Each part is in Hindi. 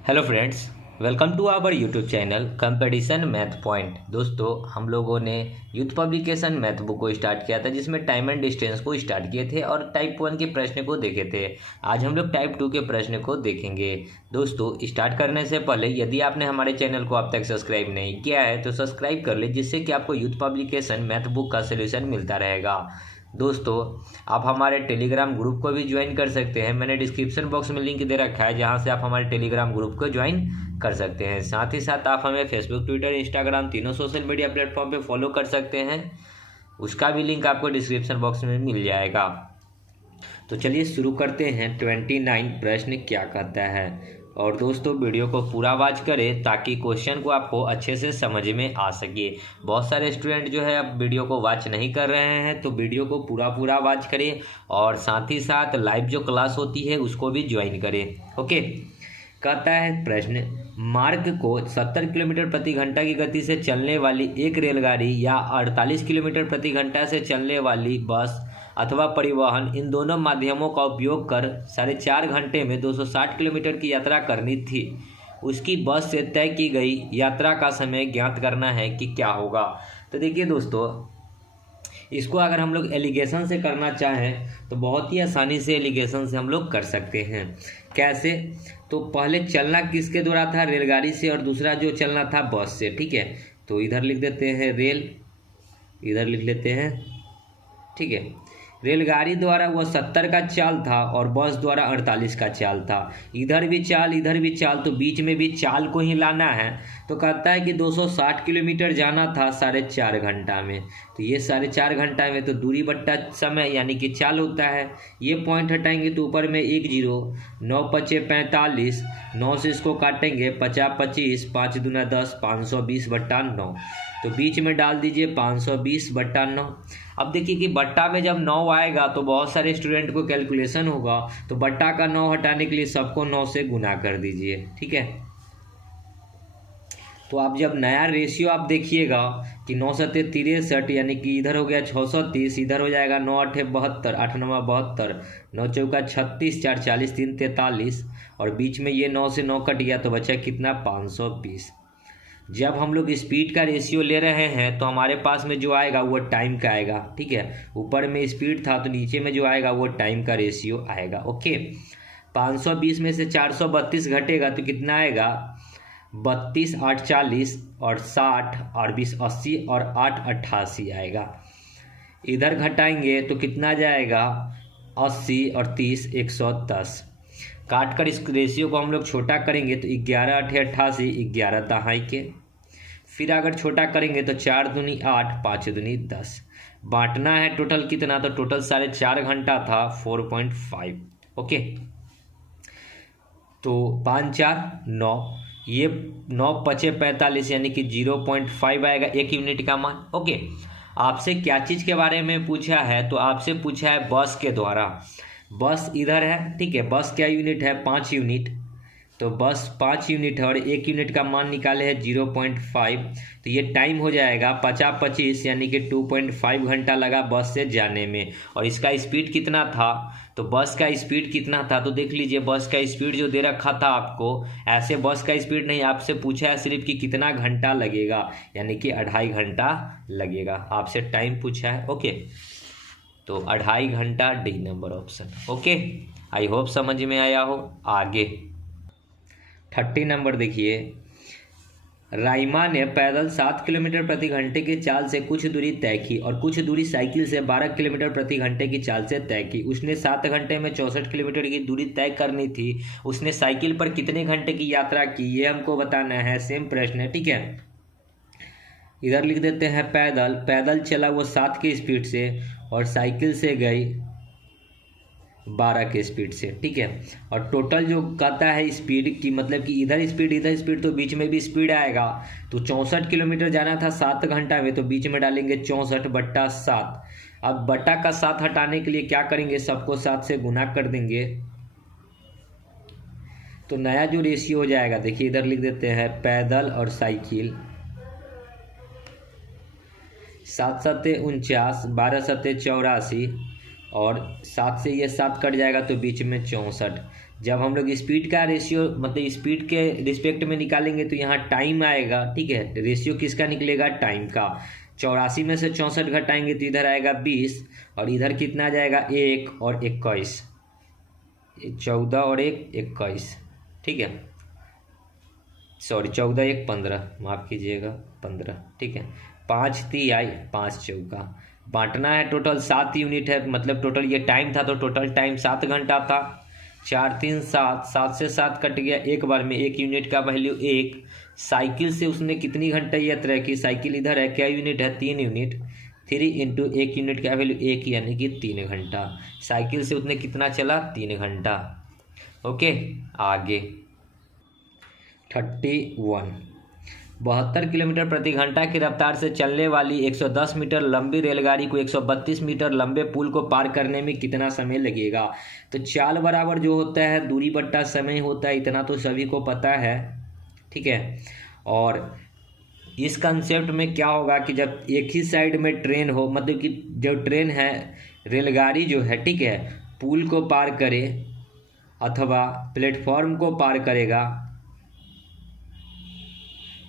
Hello friends, welcome to our YouTube channel competition math point. दोस्तों, हम लोगों ने यूथ पब्लिकेशन मैथ बुक को स्टार्ट किया था, जिसमें टाइम एंड डिस्टेंस को स्टार्ट किए थे और टाइप 1 के प्रश्न को देखे थे। आज हम लोग टाइप 2 के प्रश्न को देखेंगे। दोस्तों, स्टार्ट करने से पहले यदि आपने हमारे चैनल को अब तक सब्सक्राइब नहीं किया है तो सब्सक्राइब कर ले, जिससे कि आपको यूथ पब्लिकेशन मैथ बुक का सोल्यूशन मिलता रहेगा। दोस्तों, आप हमारे टेलीग्राम ग्रुप को भी ज्वाइन कर सकते हैं। मैंने डिस्क्रिप्शन बॉक्स में लिंक दे रखा है, जहां से आप हमारे टेलीग्राम ग्रुप को ज्वाइन कर सकते हैं। साथ ही साथ आप हमें फेसबुक, ट्विटर, इंस्टाग्राम तीनों सोशल मीडिया प्लेटफॉर्म पे फॉलो कर सकते हैं। उसका भी लिंक आपको डिस्क्रिप्शन बॉक्स में मिल जाएगा। तो चलिए शुरू करते हैं। 29 प्रश्न क्या कहता है। और दोस्तों, वीडियो को पूरा वॉच करें ताकि क्वेश्चन को आपको अच्छे से समझ में आ सके। बहुत सारे स्टूडेंट जो है अब वीडियो को वॉच नहीं कर रहे हैं, तो वीडियो को पूरा वॉच करें और साथ ही साथ लाइव जो क्लास होती है उसको भी ज्वाइन करें। ओके, कहता है प्रश्न, मार्ग को 70 किलोमीटर प्रति घंटा की गति से चलने वाली एक रेलगाड़ी या 48 किलोमीटर प्रति घंटा से चलने वाली बस अथवा परिवहन, इन दोनों माध्यमों का उपयोग कर 4.5 घंटे में 260 किलोमीटर की यात्रा करनी थी। उसकी बस से तय की गई यात्रा का समय ज्ञात करना है कि क्या होगा। तो देखिए दोस्तों, इसको अगर हम लोग एलिगेशन से करना चाहें तो बहुत ही आसानी से एलिगेशन से हम लोग कर सकते हैं। कैसे? तो पहले चलना किसके द्वारा था? रेलगाड़ी से, और दूसरा जो चलना था बस से। ठीक है, तो इधर लिख देते हैं रेल, इधर लिख लेते हैं। ठीक है, रेलगाड़ी द्वारा वह 70 का चाल था और बस द्वारा 48 का चाल था। इधर भी चाल, इधर भी चाल, तो बीच में भी चाल को ही लाना है। तो कहता है कि 260 किलोमीटर जाना था 4.5 घंटा में। तो ये 4.5 घंटा में तो दूरी बट्टा समय यानी कि चाल होता है। ये पॉइंट हटाएंगे तो ऊपर में 1 0, 9 पचे 45, 9 से इसको काटेंगे 50 25, 5 दूना 10, 520/9। तो बीच में डाल दीजिए 520/9। अब देखिए कि बट्टा में जब 9 आएगा तो बहुत सारे स्टूडेंट को कैलकुलेशन होगा, तो बट्टा का 9 हटाने के लिए सबको 9 से गुना कर दीजिए। ठीक है, तो आप जब नया रेशियो आप देखिएगा कि 9 सत्ते 63, यानी कि इधर हो गया 630, इधर हो जाएगा 9 8 72, 8 9 72, 9 चौका 36, 4 40, 3 43, और बीच में ये 9 से 9 कट गया तो बचा कितना? 520। जब हम लोग स्पीड का रेशियो ले रहे हैं तो हमारे पास में जो आएगा वो टाइम का आएगा। ठीक है, ऊपर में स्पीड था तो नीचे में जो आएगा वो टाइम का रेशियो आएगा। ओके, 520 में से 432 घटेगा तो कितना आएगा? 32, 8 40, और 60, और 20 80, और 8 88 आएगा। इधर घटाएंगे तो कितना जाएगा? 80 और 30 110। काट कर इस रेशियो को हम लोग छोटा करेंगे तो 11 8 88, 11 दहाई के। फिर अगर छोटा करेंगे तो 4 दूनी 8, 5 दूनी 10। बांटना है टोटल कितना? तो टोटल 4.5 घंटा था, 4.5। ओके, तो 5 4 9, ये 9 पचे 45, यानी कि 0.5 आएगा 1 यूनिट का मान। ओके, आपसे क्या चीज़ के बारे में पूछा है? तो आपसे पूछा है बस के द्वारा। बस इधर है। ठीक है, बस क्या यूनिट है? 5 यूनिट। तो बस 5 यूनिट है और 1 यूनिट का मान निकाले है 0.5। तो ये टाइम हो जाएगा 50 25, यानी कि 2.5 घंटा लगा बस से जाने में। और इसका स्पीड कितना था? तो बस का स्पीड कितना था? तो देख लीजिए, बस का स्पीड जो दे रखा था आपको, ऐसे बस का स्पीड नहीं, आपसे पूछा है सिर्फ कि कितना घंटा लगेगा, यानी कि 2.5 घंटा लगेगा। आपसे टाइम पूछा है। ओके, तो 2.5 घंटा, डी नंबर ऑप्शन। ओके, आई होप समझ में आया हो। आगे 30 नंबर देखिए, राइमा ने पैदल 7 किलोमीटर प्रति घंटे की चाल से कुछ दूरी तय की और कुछ दूरी साइकिल से 12 किलोमीटर प्रति घंटे की चाल से तय की। उसने 7 घंटे में 64 किलोमीटर की दूरी तय करनी थी। उसने साइकिल पर कितने घंटे की यात्रा की, ये हमको बताना है। सेम प्रश्न है। ठीक है, इधर लिख देते हैं पैदल। पैदल चला वो 7 की स्पीड से और साइकिल से गई 12 के स्पीड से। ठीक है, और टोटल जो कहता है स्पीड की, मतलब कि इधर स्पीड तो बीच में भी स्पीड आएगा। तो 64 किलोमीटर जाना था 7 घंटा में, तो बीच में डालेंगे 64/7। अब बट्टा का 7 हटाने के लिए क्या करेंगे? सबको 7 से गुना कर देंगे, तो नया जो रेशियो हो जाएगा, देखिए इधर लिख देते हैं पैदल और साइकिल। 7 सत्ते 49, 12 सत्ते 84, और 7 से ये 7 कट जाएगा तो बीच में 64। जब हम लोग स्पीड का रेशियो मतलब स्पीड के रिस्पेक्ट में निकालेंगे तो यहाँ टाइम आएगा, ठीक है। रेशियो किसका निकलेगा? टाइम का। 84 में से 64 घटाएंगे तो इधर आएगा 20 और इधर कितना आ जाएगा? 1 और 21, 14 और 1 21, ठीक है। सॉरी 14 1 15, माफ़ कीजिएगा 15, ठीक है। 5 3 आई 5 चौका। बांटना है टोटल 7 यूनिट है, मतलब टोटल ये टाइम था तो टोटल टाइम 7 घंटा था। 4 3 7, 7 से 7 कट गया, एक बार में 1 यूनिट का वैल्यू 1। साइकिल से उसने कितनी घंटा यात्रा की? साइकिल इधर है, क्या यूनिट है? 3 यूनिट। 3 इंटू 1 यूनिट का वैल्यू 1 यानी कि 3 घंटा। साइकिल से उसने कितना चला? 3 घंटा। ओके, आगे 31। 72 किलोमीटर प्रति घंटा की रफ्तार से चलने वाली 110 मीटर लंबी रेलगाड़ी को 132 मीटर लंबे पुल को पार करने में कितना समय लगेगा? तो चाल बराबर जो होता है दूरी बट्टा समय होता है, इतना तो सभी को पता है, ठीक है। और इस कंसेप्ट में क्या होगा कि जब एक ही साइड में ट्रेन हो, मतलब कि जो ट्रेन है, रेलगाड़ी जो है, ठीक है, पुल को पार करे अथवा प्लेटफॉर्म को पार करेगा,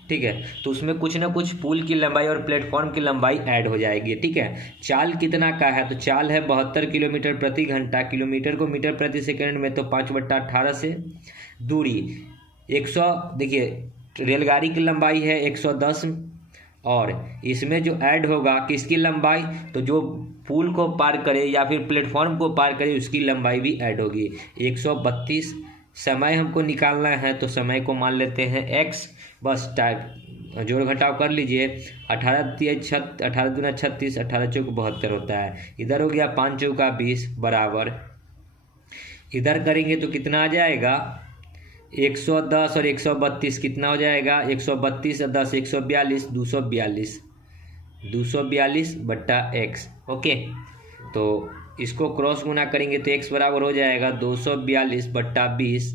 ठीक है, तो उसमें कुछ ना कुछ पुल की लंबाई और प्लेटफॉर्म की लंबाई ऐड हो जाएगी, ठीक है। चाल कितना का है? तो चाल है 72 किलोमीटर प्रति घंटा। किलोमीटर को मीटर प्रति सेकंड में तो 5/18 से। दूरी 100, देखिए रेलगाड़ी की लंबाई है 110 और इसमें जो ऐड होगा किसकी लंबाई? तो जो पुल को पार करे या फिर प्लेटफॉर्म को पार करे उसकी लंबाई भी ऐड होगी। 132। समय हमको निकालना है तो समय को मान लेते हैं x, बस टाइप जोड़ घटाव कर लीजिए। 18 दूना 36, 18 चौक 72 होता है। इधर हो गया 5 चौका 20 बराबर, इधर करेंगे तो कितना आ जाएगा? 110 और 132 कितना हो जाएगा? 132 और 10 142, 242 बट्टा x। ओके, तो इसको क्रॉस गुना करेंगे तो x बराबर हो जाएगा 242 बट्टा 20,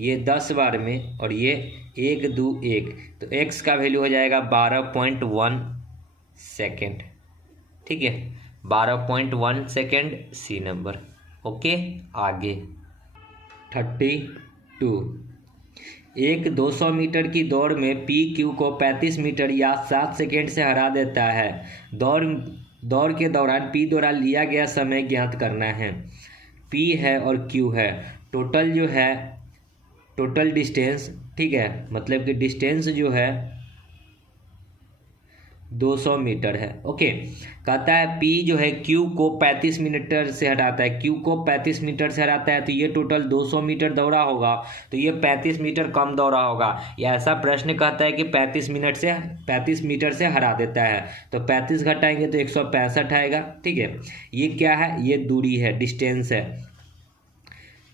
ये 10 बार में और ये 1 2 1, तो x का वैल्यू हो जाएगा 12.1 सेकेंड, ठीक है। 12.1 सेकेंड, सी नंबर। ओके, आगे 32। एक 200 मीटर की दौड़ में पी क्यू को 35 मीटर या 7 सेकेंड से हरा देता है। दौड़ के दौरान पी द्वारा लिया गया समय ज्ञात करना है। पी है और क्यू है, टोटल जो है टोटल डिस्टेंस, ठीक है, मतलब कि डिस्टेंस जो है 200 मीटर है। ओके, कहता है P जो है Q को 35 मीटर से हटाता है। Q को 35 मीटर से हटाता है तो ये टोटल 200 मीटर दौड़ा होगा, तो ये 35 मीटर कम दौड़ा होगा। या ऐसा प्रश्न कहता है कि 35 मीटर से हरा देता है, तो 35 घटाएंगे तो 165 आएगा, ठीक है। ये क्या है? ये दूरी है, डिस्टेंस है।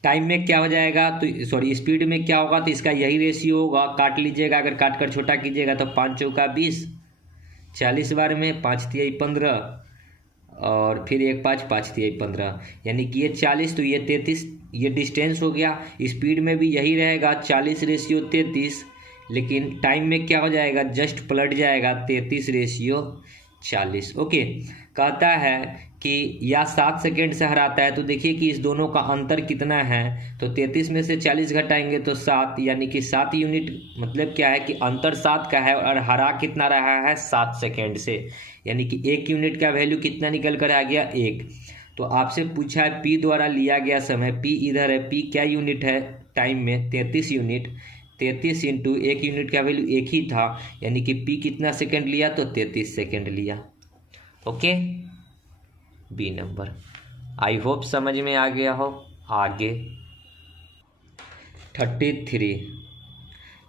टाइम में क्या हो जाएगा? तो सॉरी स्पीड में क्या होगा? तो इसका यही रेशियो होगा, काट लीजिएगा, अगर काट कर छोटा कीजिएगा तो 5 चौका 20, 40 बार में 5 तिहाई 15 और फिर 1 5 5 तिहाई 15, यानी कि ये 40 तो ये 33, ये डिस्टेंस हो गया। स्पीड में भी यही रहेगा 40 रेशियो 33, लेकिन टाइम में क्या हो जाएगा? जस्ट पलट जाएगा 33 रेशियो 40। ओके, कहता है कि या 7 सेकेंड से हराता है, तो देखिए कि इस दोनों का अंतर कितना है। तो 33 में से 40 घटाएंगे तो 7, यानी कि 7 यूनिट, मतलब क्या है कि अंतर 7 का है और हरा कितना रहा है? 7 सेकेंड से, यानी कि 1 यूनिट का वैल्यू कितना निकल कर आ गया? 1। तो आपसे पूछा है पी द्वारा लिया गया समय, पी इधर है, पी क्या यूनिट है टाइम में? 33 यूनिट। 33 इंटू 1 यूनिट का वैल्यू 1 ही था, यानी कि पी कितना सेकेंड लिया? तो 33 सेकेंड लिया। Okay, B number. I hope समझ में आ गया हो। आगे 33।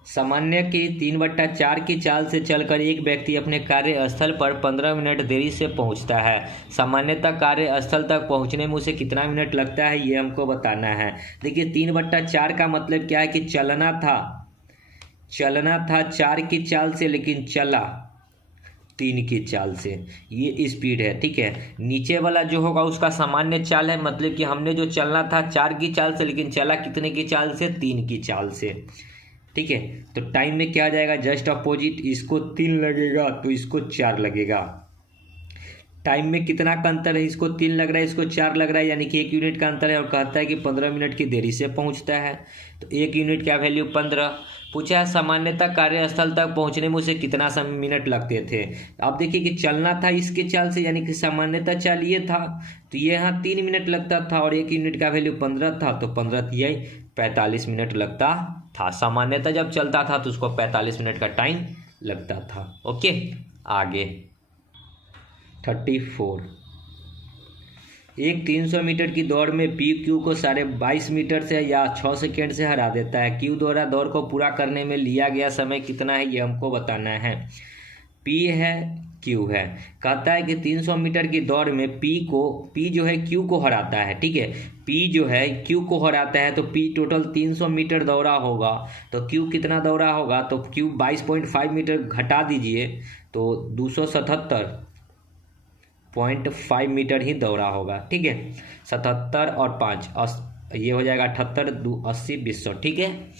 सामान्य की 3/4 की चाल से चलकर एक व्यक्ति अपने कार्यस्थल पर 15 मिनट देरी से पहुंचता है। सामान्यतः कार्यस्थल तक पहुंचने में उसे कितना मिनट लगता है, ये हमको बताना है। देखिए 3/4 का मतलब क्या है कि चलना था 4 की चाल से, लेकिन चला 3 की चाल से, ये स्पीड है, ठीक है। नीचे वाला जो होगा उसका सामान्य चाल है, मतलब कि हमने जो चलना था 4 की चाल से, लेकिन चला कितने की चाल से? 3 की चाल से, ठीक है। तो टाइम में क्या आ जाएगा? जस्ट अपोजिट, इसको 3 लगेगा तो इसको 4 लगेगा। टाइम में कितना का अंतर है, इसको 3 लग रहा है, इसको 4 लग रहा है, यानी कि 1 यूनिट का अंतर है। और कहता है कि 15 मिनट की देरी से पहुंचता है, तो 1 यूनिट का वैल्यू 15। पूछा है सामान्यतः कार्यस्थल तक पहुंचने में उसे कितना समय मिनट लगते थे। आप देखिए कि चलना था इसके चाल से, यानी कि सामान्यतः चाल ये था, तो ये यहाँ 3 मिनट लगता था और 1 यूनिट का वैल्यू 15 था, तो 15 यही 45 मिनट लगता था। सामान्यतः जब चलता था तो उसको 45 मिनट का टाइम लगता था। ओके, आगे 34। एक 300 मीटर की दौड़ में पी क्यू को 22.5 मीटर से या 6 सेकेंड से हरा देता है। क्यू द्वारा दौड़ को पूरा करने में लिया गया समय कितना है, ये हमको बताना है। पी है, क्यू है। कहता है कि 300 मीटर की दौड़ में पी जो है क्यू को हराता है। ठीक है, पी जो है क्यू को हराता है, तो पी टोटल 300 मीटर दौड़ा होगा, तो क्यू कितना दौड़ा होगा, तो क्यू 22.5 मीटर घटा दीजिए तो 277.5 मीटर ही दौड़ा होगा। ठीक है, 77 और 5 ये हो जाएगा 78, 2 80, 200। ठीक है,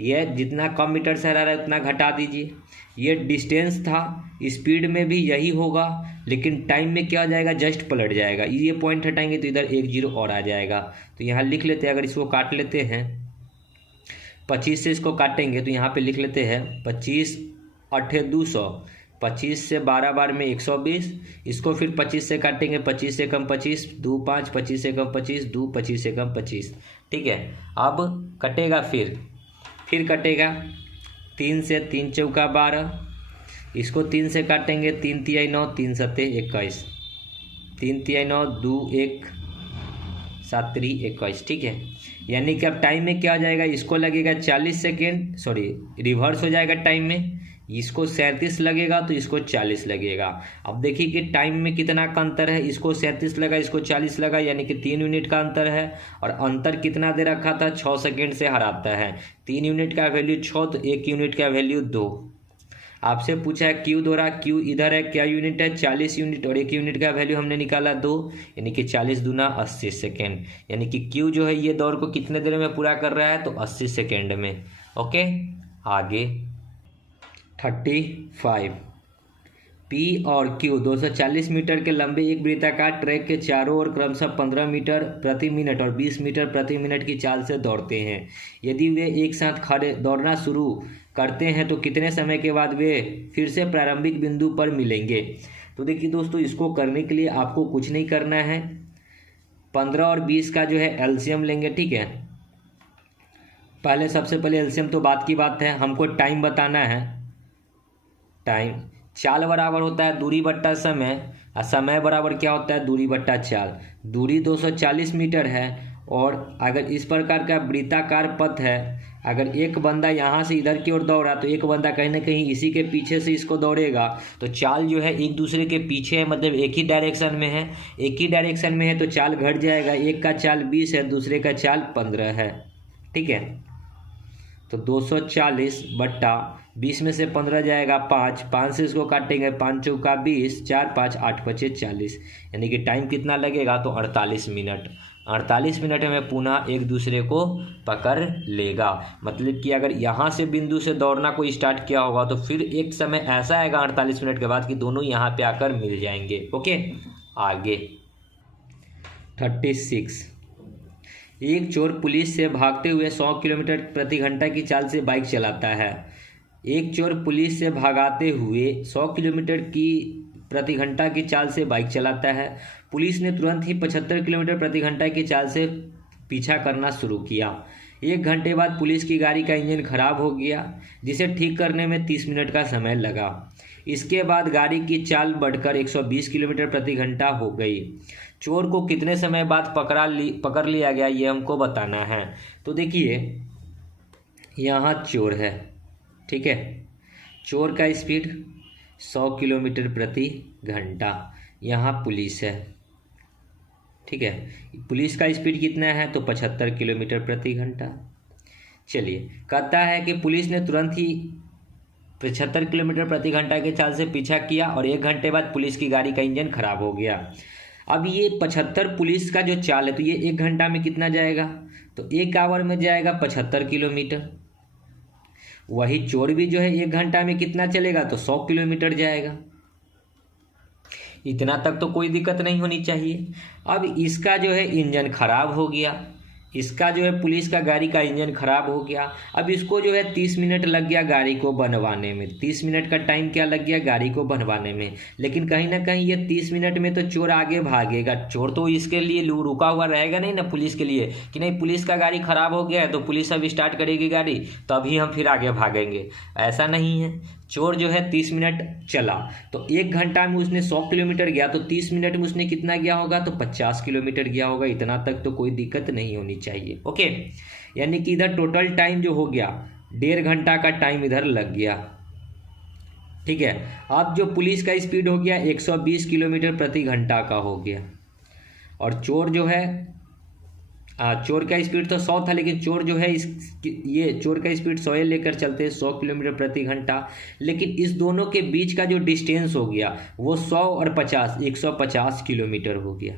ये जितना कम मीटर से हरा रहा है उतना घटा दीजिए। ये डिस्टेंस था, स्पीड में भी यही होगा, लेकिन टाइम में क्या हो जाएगा, जस्ट पलट जाएगा। ये पॉइंट हटाएंगे तो इधर 1 0 और आ जाएगा। तो यहाँ लिख लेते हैं, अगर इसको काट लेते हैं 25 से, इसको काटेंगे तो यहाँ पे लिख लेते हैं 25 8 200, 25 से 12 बार में 120। इसको फिर 25 से काटेंगे, 25 से कम 25, 2 5, 25 से कम 25, 2 25 से कम 25। ठीक है, अब कटेगा, फिर कटेगा 3 से, 3 चौका 12। इसको 3 से काटेंगे, 3 तिहाई 9, 3 सत्ते 21, 3 तिहाई 9, 2 1 7 3 21। ठीक है, यानी कि अब टाइम में क्या हो जाएगा, इसको लगेगा 40 सेकेंड, सॉरी रिवर्स हो जाएगा टाइम में, इसको 37 लगेगा तो इसको 40 लगेगा। अब देखिए कि टाइम में कितना का अंतर है, इसको 37 लगा, इसको 40 लगा, यानी कि 3 यूनिट का अंतर है। और अंतर कितना दे रखा था, 6 सेकेंड से हराता है। 3 यूनिट का वैल्यू 6, तो 1 यूनिट का वैल्यू 2। आपसे पूछा है क्यू द्वारा, क्यू इधर है, क्या यूनिट है, 40 यूनिट, और 1 यूनिट का वैल्यू हमने निकाला 2, यानी कि 40 दूना 80 सेकेंड। यानी कि क्यू जो है ये दौड़ को कितने देर में पूरा कर रहा है, तो 80 सेकेंड में। ओके, आगे 35। पी और क्यू 240 मीटर के लंबे एक वृत्ताकार ट्रैक के चारों ओर क्रमशः 15 मीटर प्रति मिनट और 20 मीटर प्रति मिनट की चाल से दौड़ते हैं। यदि वे एक साथ खड़े दौड़ना शुरू करते हैं तो कितने समय के बाद वे फिर से प्रारंभिक बिंदु पर मिलेंगे। तो देखिए दोस्तों, इसको करने के लिए आपको कुछ नहीं करना है, 15 और 20 का जो है एलसीएम लेंगे। ठीक है, सबसे पहले एलसीएम तो बात की बात है, हमको टाइम बताना है। टाइम, चाल बराबर होता है दूरी बट्टा समय, और समय बराबर क्या होता है, दूरी बट्टा चाल। दूरी 240 मीटर है, और अगर इस प्रकार का वृत्ताकार पथ है, अगर एक बंदा यहाँ से इधर की ओर दौड़ा तो एक बंदा कहीं ना कहीं इसी के पीछे से इसको दौड़ेगा, तो चाल जो है एक दूसरे के पीछे है, मतलब एक ही डायरेक्शन में है। एक ही डायरेक्शन में है तो चाल घट जाएगा, एक का चाल 20 है, दूसरे का चाल 15 है। ठीक है, तो 240 बट्टा 20 में से 15 जाएगा 5, 5 से इसको काटेंगे, 5 चौका 20, 4 5 8 5 40, यानी कि टाइम कितना लगेगा, तो 48 मिनट। 48 मिनट में पुनः एक दूसरे को पकड़ लेगा। मतलब कि अगर यहाँ से बिंदु से दौड़ना कोई स्टार्ट किया होगा तो फिर एक समय ऐसा आएगा 48 मिनट के बाद कि दोनों यहाँ पे आकर मिल जाएंगे। ओके, आगे 36। एक चोर पुलिस से भागते हुए 100 किलोमीटर प्रति घंटा की चाल से बाइक चलाता है। एक चोर पुलिस से भागाते हुए 100 किलोमीटर की प्रति घंटा की चाल से बाइक चलाता है। पुलिस ने तुरंत ही 75 किलोमीटर प्रति घंटा की चाल से पीछा करना शुरू किया। 1 घंटे बाद पुलिस की गाड़ी का इंजन खराब हो गया, जिसे ठीक करने में 30 मिनट का समय लगा। इसके बाद गाड़ी की चाल बढ़कर 120 किलोमीटर प्रति घंटा हो गई। चोर को कितने समय बाद पकड़ लिया गया, ये हमको बताना है। तो देखिए, यहाँ चोर है, ठीक है, चोर का स्पीड 100 किलोमीटर प्रति घंटा, यहाँ पुलिस है, ठीक है, पुलिस का स्पीड कितना है, तो 75 किलोमीटर प्रति घंटा। चलिए, कहता है कि पुलिस ने तुरंत ही 75 किलोमीटर प्रति घंटा के चाल से पीछा किया और 1 घंटे बाद पुलिस की गाड़ी का इंजन खराब हो गया। अब ये 75 पुलिस का जो चाल है, तो ये 1 घंटा में कितना जाएगा, तो 1 आवर में जाएगा 75 किलोमीटर। वही चोर भी जो है 1 घंटा में कितना चलेगा, तो 100 किलोमीटर जाएगा। इतना तक तो कोई दिक्कत नहीं होनी चाहिए। अब इसका जो है इंजन खराब हो गया, इसका जो है पुलिस का गाड़ी का इंजन खराब हो गया। अब इसको जो है 30 मिनट लग गया गाड़ी को बनवाने में, 30 मिनट का टाइम क्या लग गया गाड़ी को बनवाने में। लेकिन कहीं ना कहीं ये 30 मिनट में तो चोर आगे भागेगा, चोर तो इसके लिए रुका हुआ रहेगा नहीं ना पुलिस के लिए कि नहीं पुलिस का गाड़ी खराब हो गया है तो पुलिस अब स्टार्ट करेगी गाड़ी तभी हम फिर आगे भागेंगे, ऐसा नहीं है। चोर जो है 30 मिनट चला तो 1 घंटा में उसने 100 किलोमीटर गया, तो 30 मिनट में उसने कितना गया होगा, तो 50 किलोमीटर गया होगा। इतना तक तो कोई दिक्कत नहीं होनी चाहिए। ओके, यानी कि इधर टोटल टाइम जो हो गया 1.5 घंटा का टाइम इधर लग गया। ठीक है, अब जो पुलिस का स्पीड हो गया 120 किलोमीटर प्रति घंटा का हो गया, और चोर जो है चोर का स्पीड तो 100 था, लेकिन चोर जो है ये चोर का स्पीड 100 लेकर चलते हैं 100 किलोमीटर प्रति घंटा। लेकिन इस दोनों के बीच का जो डिस्टेंस हो गया वो 100 और 50 150 किलोमीटर हो गया।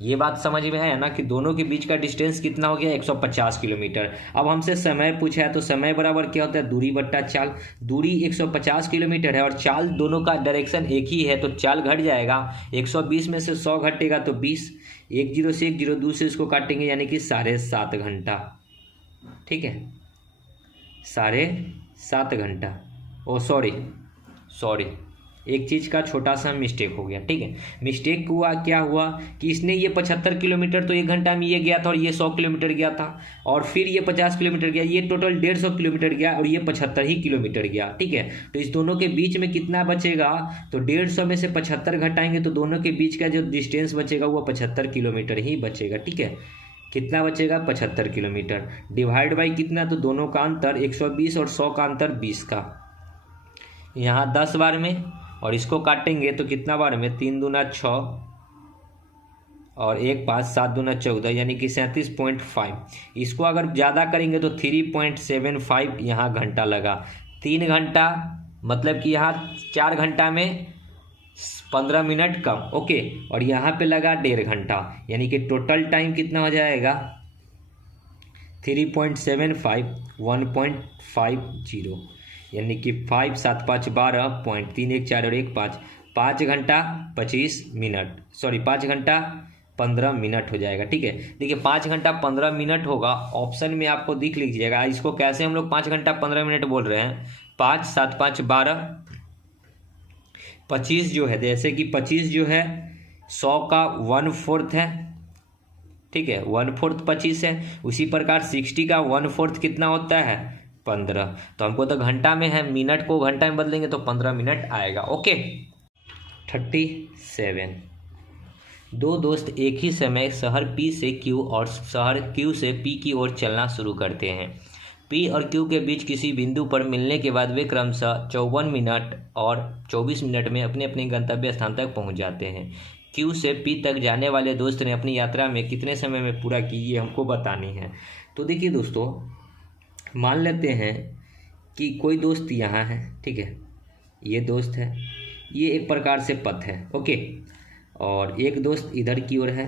ये बात समझ में आया ना कि दोनों के बीच का डिस्टेंस कितना हो गया 150 किलोमीटर। अब हमसे समय पूछा है तो समय बराबर क्या होता है दूरी बट्टा चाल। दूरी 150 किलोमीटर है और चाल दोनों का डायरेक्शन एक ही है तो चाल घट जाएगा। 120 में से 100 घटेगा तो 20, 10 से 10 दूसरे इसको काटेंगे यानी कि 7.5 घंटा। ठीक है, 7.5 घंटा। ओ सॉरी एक चीज़ का छोटा सा मिस्टेक हो गया। ठीक है, मिस्टेक हुआ क्या हुआ कि इसने ये 75 किलोमीटर तो 1 घंटा में ये गया था और ये 100 किलोमीटर गया था, और फिर ये 50 किलोमीटर गया, ये टोटल 150 किलोमीटर गया और ये 75 ही किलोमीटर गया। ठीक है, तो इस दोनों के बीच में कितना बचेगा, तो 150 में से 75 घटाएंगे तो दोनों के बीच का जो डिस्टेंस बचेगा वो 75 किलोमीटर ही बचेगा। ठीक है, कितना बचेगा 75 किलोमीटर डिवाइड बाई कितना, तो दोनों का अंतर 120 और 100 का अंतर 20 का, यहाँ 10 बार में, और इसको काटेंगे तो कितना बार में 3 दूना 6 और 1 5 7 दूना 14 यानी कि 37.5। इसको अगर ज़्यादा करेंगे तो 3.75 यहाँ घंटा लगा। 3 घंटा मतलब कि यहाँ 4 घंटा में 15 मिनट कम। ओके, और यहाँ पे लगा 1.5 घंटा यानी कि टोटल टाइम कितना हो जाएगा 3.75 1.50 यानी कि 5 7 5 12 पॉइंट 3 1 4 और 1 5 5 घंटा 25 मिनट 5 घंटा 15 मिनट हो जाएगा। ठीक है, देखिए 5 घंटा 15 मिनट होगा, ऑप्शन में आपको दिख लीजिएगा। इसको कैसे हम लोग 5 घंटा 15 मिनट बोल रहे हैं, 5 7 5 12 25 जो है, जैसे कि 25 जो है 100 का 1/4 है। ठीक है, 1/4 25 है। उसी प्रकार 60 का 1/4 कितना होता है 15। तो हमको तो घंटा में है, मिनट को घंटा में बदलेंगे तो 15 मिनट आएगा। ओके, 37 दो दोस्त एक ही समय शहर P से Q और शहर Q से P की ओर चलना शुरू करते हैं। P और Q के बीच किसी बिंदु पर मिलने के बाद वे क्रमशः 54 मिनट और 24 मिनट में अपने अपने गंतव्य स्थान तक पहुंच जाते हैं। Q से P तक जाने वाले दोस्त ने अपनी यात्रा में कितने समय में पूरा की, ये हमको बतानी है। तो देखिए दोस्तों, मान लेते हैं कि कोई दोस्त यहाँ है। ठीक है, ये दोस्त है, ये एक प्रकार से पथ है। ओके, और एक दोस्त इधर की ओर है।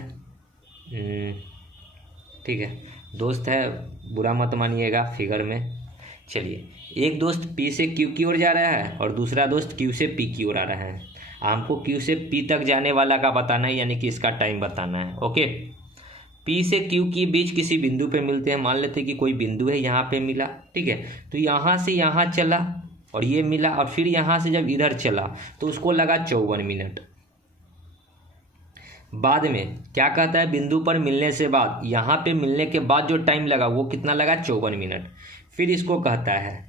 ठीक है, दोस्त है, बुरा मत मानिएगा फिगर में। चलिए, एक दोस्त P से Q की ओर जा रहा है और दूसरा दोस्त Q से P की ओर आ रहा है। हमको Q से P तक जाने वाला का बताना है, यानी कि इसका टाइम बताना है। ओके, P से Q के बीच किसी बिंदु पे मिलते हैं। मान लेते हैं कि कोई बिंदु है, यहाँ पे मिला। ठीक है, तो यहाँ से यहाँ चला और ये मिला, और फिर यहाँ से जब इधर चला तो उसको लगा 54 मिनट। बाद में क्या कहता है, बिंदु पर मिलने से बाद, यहाँ पे मिलने के बाद जो टाइम लगा वो कितना लगा 54 मिनट। फिर इसको कहता है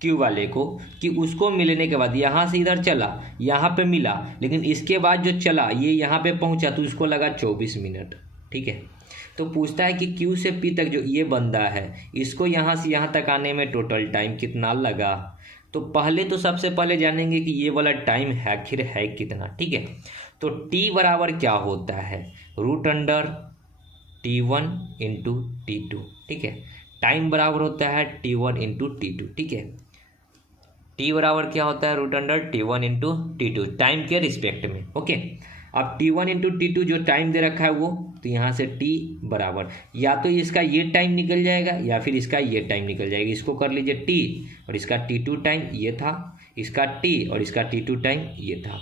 Q वाले को कि उसको मिलने के बाद यहाँ से इधर चला, यहाँ पे मिला, लेकिन इसके बाद जो चला ये यहाँ पे पहुँचा तो उसको लगा 24 मिनट। ठीक है, तो पूछता है कि Q से P तक जो ये बंदा है, इसको यहाँ से यहाँ तक आने में टोटल टाइम कितना लगा। तो पहले तो सबसे पहले जानेंगे कि ये वाला टाइम है आखिर है कितना। ठीक है, तो T बराबर क्या होता है, √T1 इंटू T2। ठीक है, टाइम बराबर होता है T1 इंटू T2। ठीक है, T बराबर क्या होता है √T1 इंटू T2 टाइम के रिस्पेक्ट में। ओके, अब T1 इंटू T2 जो टाइम दे रखा है वो, तो यहाँ से T बराबर या तो इसका ये टाइम निकल जाएगा या फिर इसका ये टाइम निकल जाएगा। इसको कर लीजिए T और इसका T2 टाइम ये था, इसका T और इसका T2 टाइम ये था।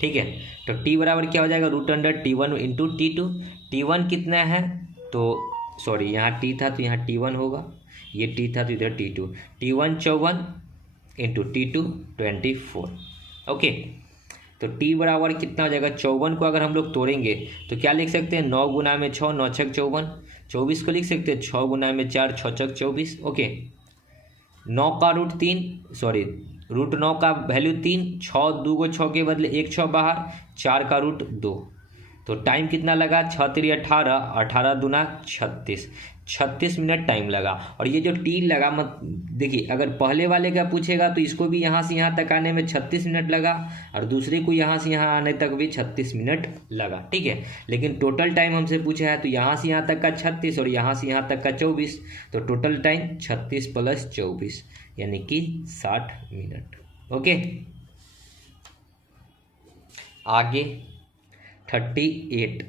ठीक है। तो टी बराबर क्या हो जाएगा, √T1 इंटू T2। T1 कितना है, तो सॉरी यहाँ टी था तो यहाँ T1 होगा, ये टी था तो इधर T2। T1 54 into T2 24। Okay, तो टी बराबर कितना हो जाएगा, 54 को अगर हम लोग तोड़ेंगे तो क्या लिख सकते हैं, 9 गुना में 6, 9 छक 54, 24 को लिख सकते हैं 6 गुना में 4, 6 छक 24। ओके, 9 का √3 सॉरी √9 का वैल्यू 3, 6 2 को 6 के बदले 1 6 बाहर, 4 का √2। तो टाइम कितना लगा, 6 3 18, 18 दूना 36, 36 मिनट टाइम लगा। और ये जो टी लगा मत देखिए, अगर पहले वाले का पूछेगा तो इसको भी यहाँ से यहाँ तक आने में 36 मिनट लगा, और दूसरे को यहाँ से यहाँ आने तक भी 36 मिनट लगा, ठीक है। लेकिन टोटल टाइम हमसे पूछा है तो यहाँ से यहाँ तक का 36 और यहाँ से यहाँ तक का 24, तो टोटल टाइम 36 + 24 यानी कि 60 मिनट। ओके, आगे 38।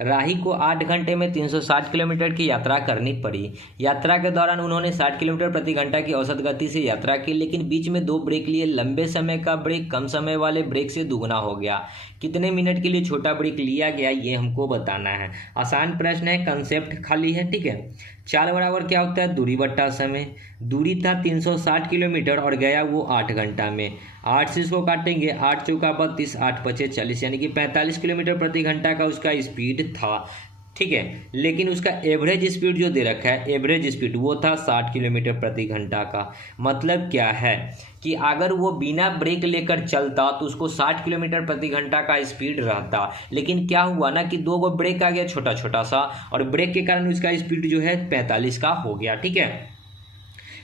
राही को 8 घंटे में 360 किलोमीटर की यात्रा करनी पड़ी। यात्रा के दौरान उन्होंने 60 किलोमीटर प्रति घंटा की औसत गति से यात्रा की, लेकिन बीच में 2 ब्रेक लिए। लंबे समय का ब्रेक कम समय वाले ब्रेक से दुगना हो गया। कितने मिनट के लिए छोटा ब्रेक लिया गया, ये हमको बताना है। आसान प्रश्न है, कंसेप्ट खाली है, ठीक है। चाल बराबर क्या होता है, दूरी बट्टा समय। दूरी था 360 किलोमीटर और गया वो 8 घंटा में। 8 से इसको काटेंगे, 8 चौका 32, 8 पचे 40 यानी कि 45 किलोमीटर प्रति घंटा का उसका स्पीड था, ठीक है। लेकिन उसका एवरेज स्पीड जो दे रखा है, एवरेज स्पीड वो था 60 किलोमीटर प्रति घंटा का। मतलब क्या है कि अगर वो बिना ब्रेक लेकर चलता तो उसको 60 किलोमीटर प्रति घंटा का स्पीड रहता। लेकिन क्या हुआ ना कि 2 ब्रेक आ गया छोटा छोटा सा, और ब्रेक के कारण उसका स्पीड जो है 45 का हो गया, ठीक है।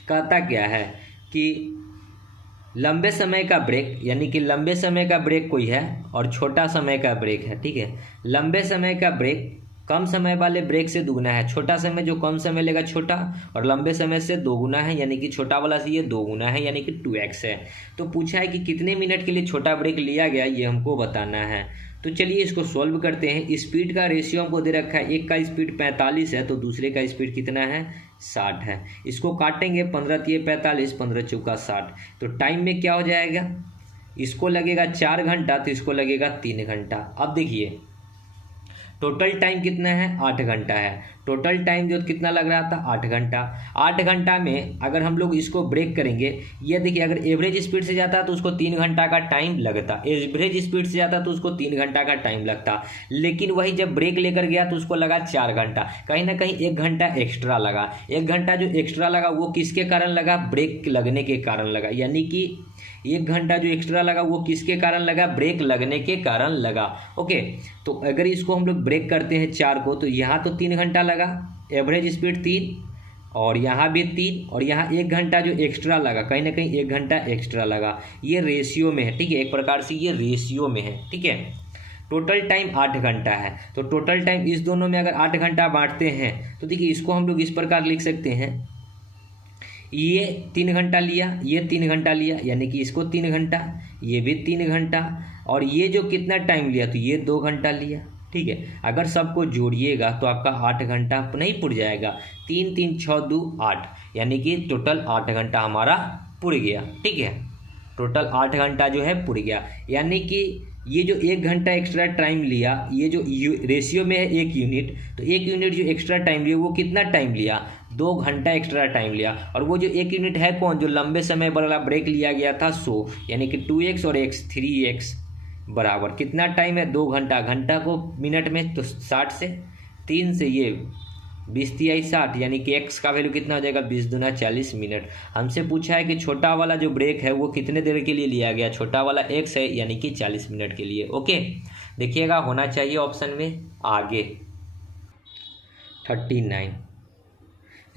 कहता क्या है कि लंबे समय का ब्रेक, यानी कि लंबे समय का ब्रेक कोई है और छोटा समय का ब्रेक है, ठीक है। लंबे समय का ब्रेक कम समय वाले ब्रेक से दुगना है। छोटा समय जो कम समय लेगा छोटा, और लंबे समय से 2 गुना है, यानी कि छोटा वाला से ये 2 गुना है, यानी कि 2x है। तो पूछा है कि कितने मिनट के लिए छोटा ब्रेक लिया गया, ये हमको बताना है। तो चलिए इसको सॉल्व करते हैं। स्पीड का रेशियो हमको दे रखा है, एक का स्पीड 45 है तो दूसरे का स्पीड कितना है, 60 है। इसको काटेंगे, 15 × 45, 15 चौका 60। तो टाइम में क्या हो जाएगा, इसको लगेगा 4 घंटा तो इसको लगेगा 3 घंटा। अब देखिए टोटल टाइम कितना है, 8 घंटा है। टोटल टाइम जो कितना लग रहा था, 8 घंटा। 8 घंटा में अगर हम लोग इसको ब्रेक करेंगे, ये देखिए अगर एवरेज स्पीड से जाता तो उसको 3 घंटा का टाइम लगता, एवरेज स्पीड से जाता तो उसको 3 घंटा का टाइम लगता। लेकिन वही जब ब्रेक लेकर गया तो उसको लगा 4 घंटा, कहीं ना कहीं 1 घंटा एक्स्ट्रा लगा। 1 घंटा जो एक्स्ट्रा लगा वो किसके कारण लगा, ब्रेक लगने के कारण लगा। यानी कि 1 घंटा जो एक्स्ट्रा लगा वो किसके कारण लगा, ब्रेक लगने के कारण लगा। ओके, तो अगर इसको हम लोग ब्रेक करते हैं 4 को, तो यहाँ तो 3 घंटा लगा, एवरेज स्पीड 3, और यहाँ भी 3, और यहाँ 1 घंटा जो एक्स्ट्रा लगा, कहीं ना कहीं 1 घंटा एक्स्ट्रा लगा। ये रेशियो में है, ठीक है, एक प्रकार से ये रेशियो में है, ठीक है। टोटल टाइम 8 घंटा है, तो टोटल टाइम इस दोनों में अगर 8 घंटा बांटते हैं तो देखिए इसको हम लोग इस प्रकार लिख सकते हैं, ये 3 घंटा लिया, ये 3 घंटा लिया, यानी कि इसको 3 घंटा, ये भी 3 घंटा, और ये जो कितना टाइम लिया तो ये 2 घंटा लिया, ठीक है। अगर सबको जोड़िएगा तो आपका 8 घंटा नहीं पुर जाएगा। 3 3 6 2 8, यानी कि टोटल 8 घंटा हमारा पुर गया, ठीक है। टोटल 8 घंटा जो है पुर गया। यानी कि ये जो 1 घंटा एक्स्ट्रा टाइम लिया, ये जो रेशियो में है 1 यूनिट, तो 1 यूनिट जो एक्स्ट्रा टाइम लिया वो कितना टाइम लिया, 2 घंटा एक्स्ट्रा टाइम लिया। और वो जो 1 यूनिट है कौन, जो लंबे समय वाला ब्रेक लिया गया था 100, यानी कि 2x और x 3x बराबर कितना टाइम है, 2 घंटा। घंटा को मिनट में तो 60 से 3 से ये 20 × 60, यानी कि x का वैल्यू कितना हो जाएगा, 20 दूना 40 मिनट। हमसे पूछा है कि छोटा वाला जो ब्रेक है वो कितने देर के लिए लिया गया, छोटा वाला x है, यानी कि 40 मिनट के लिए। ओके, देखिएगा होना चाहिए ऑप्शन में। आगे 39,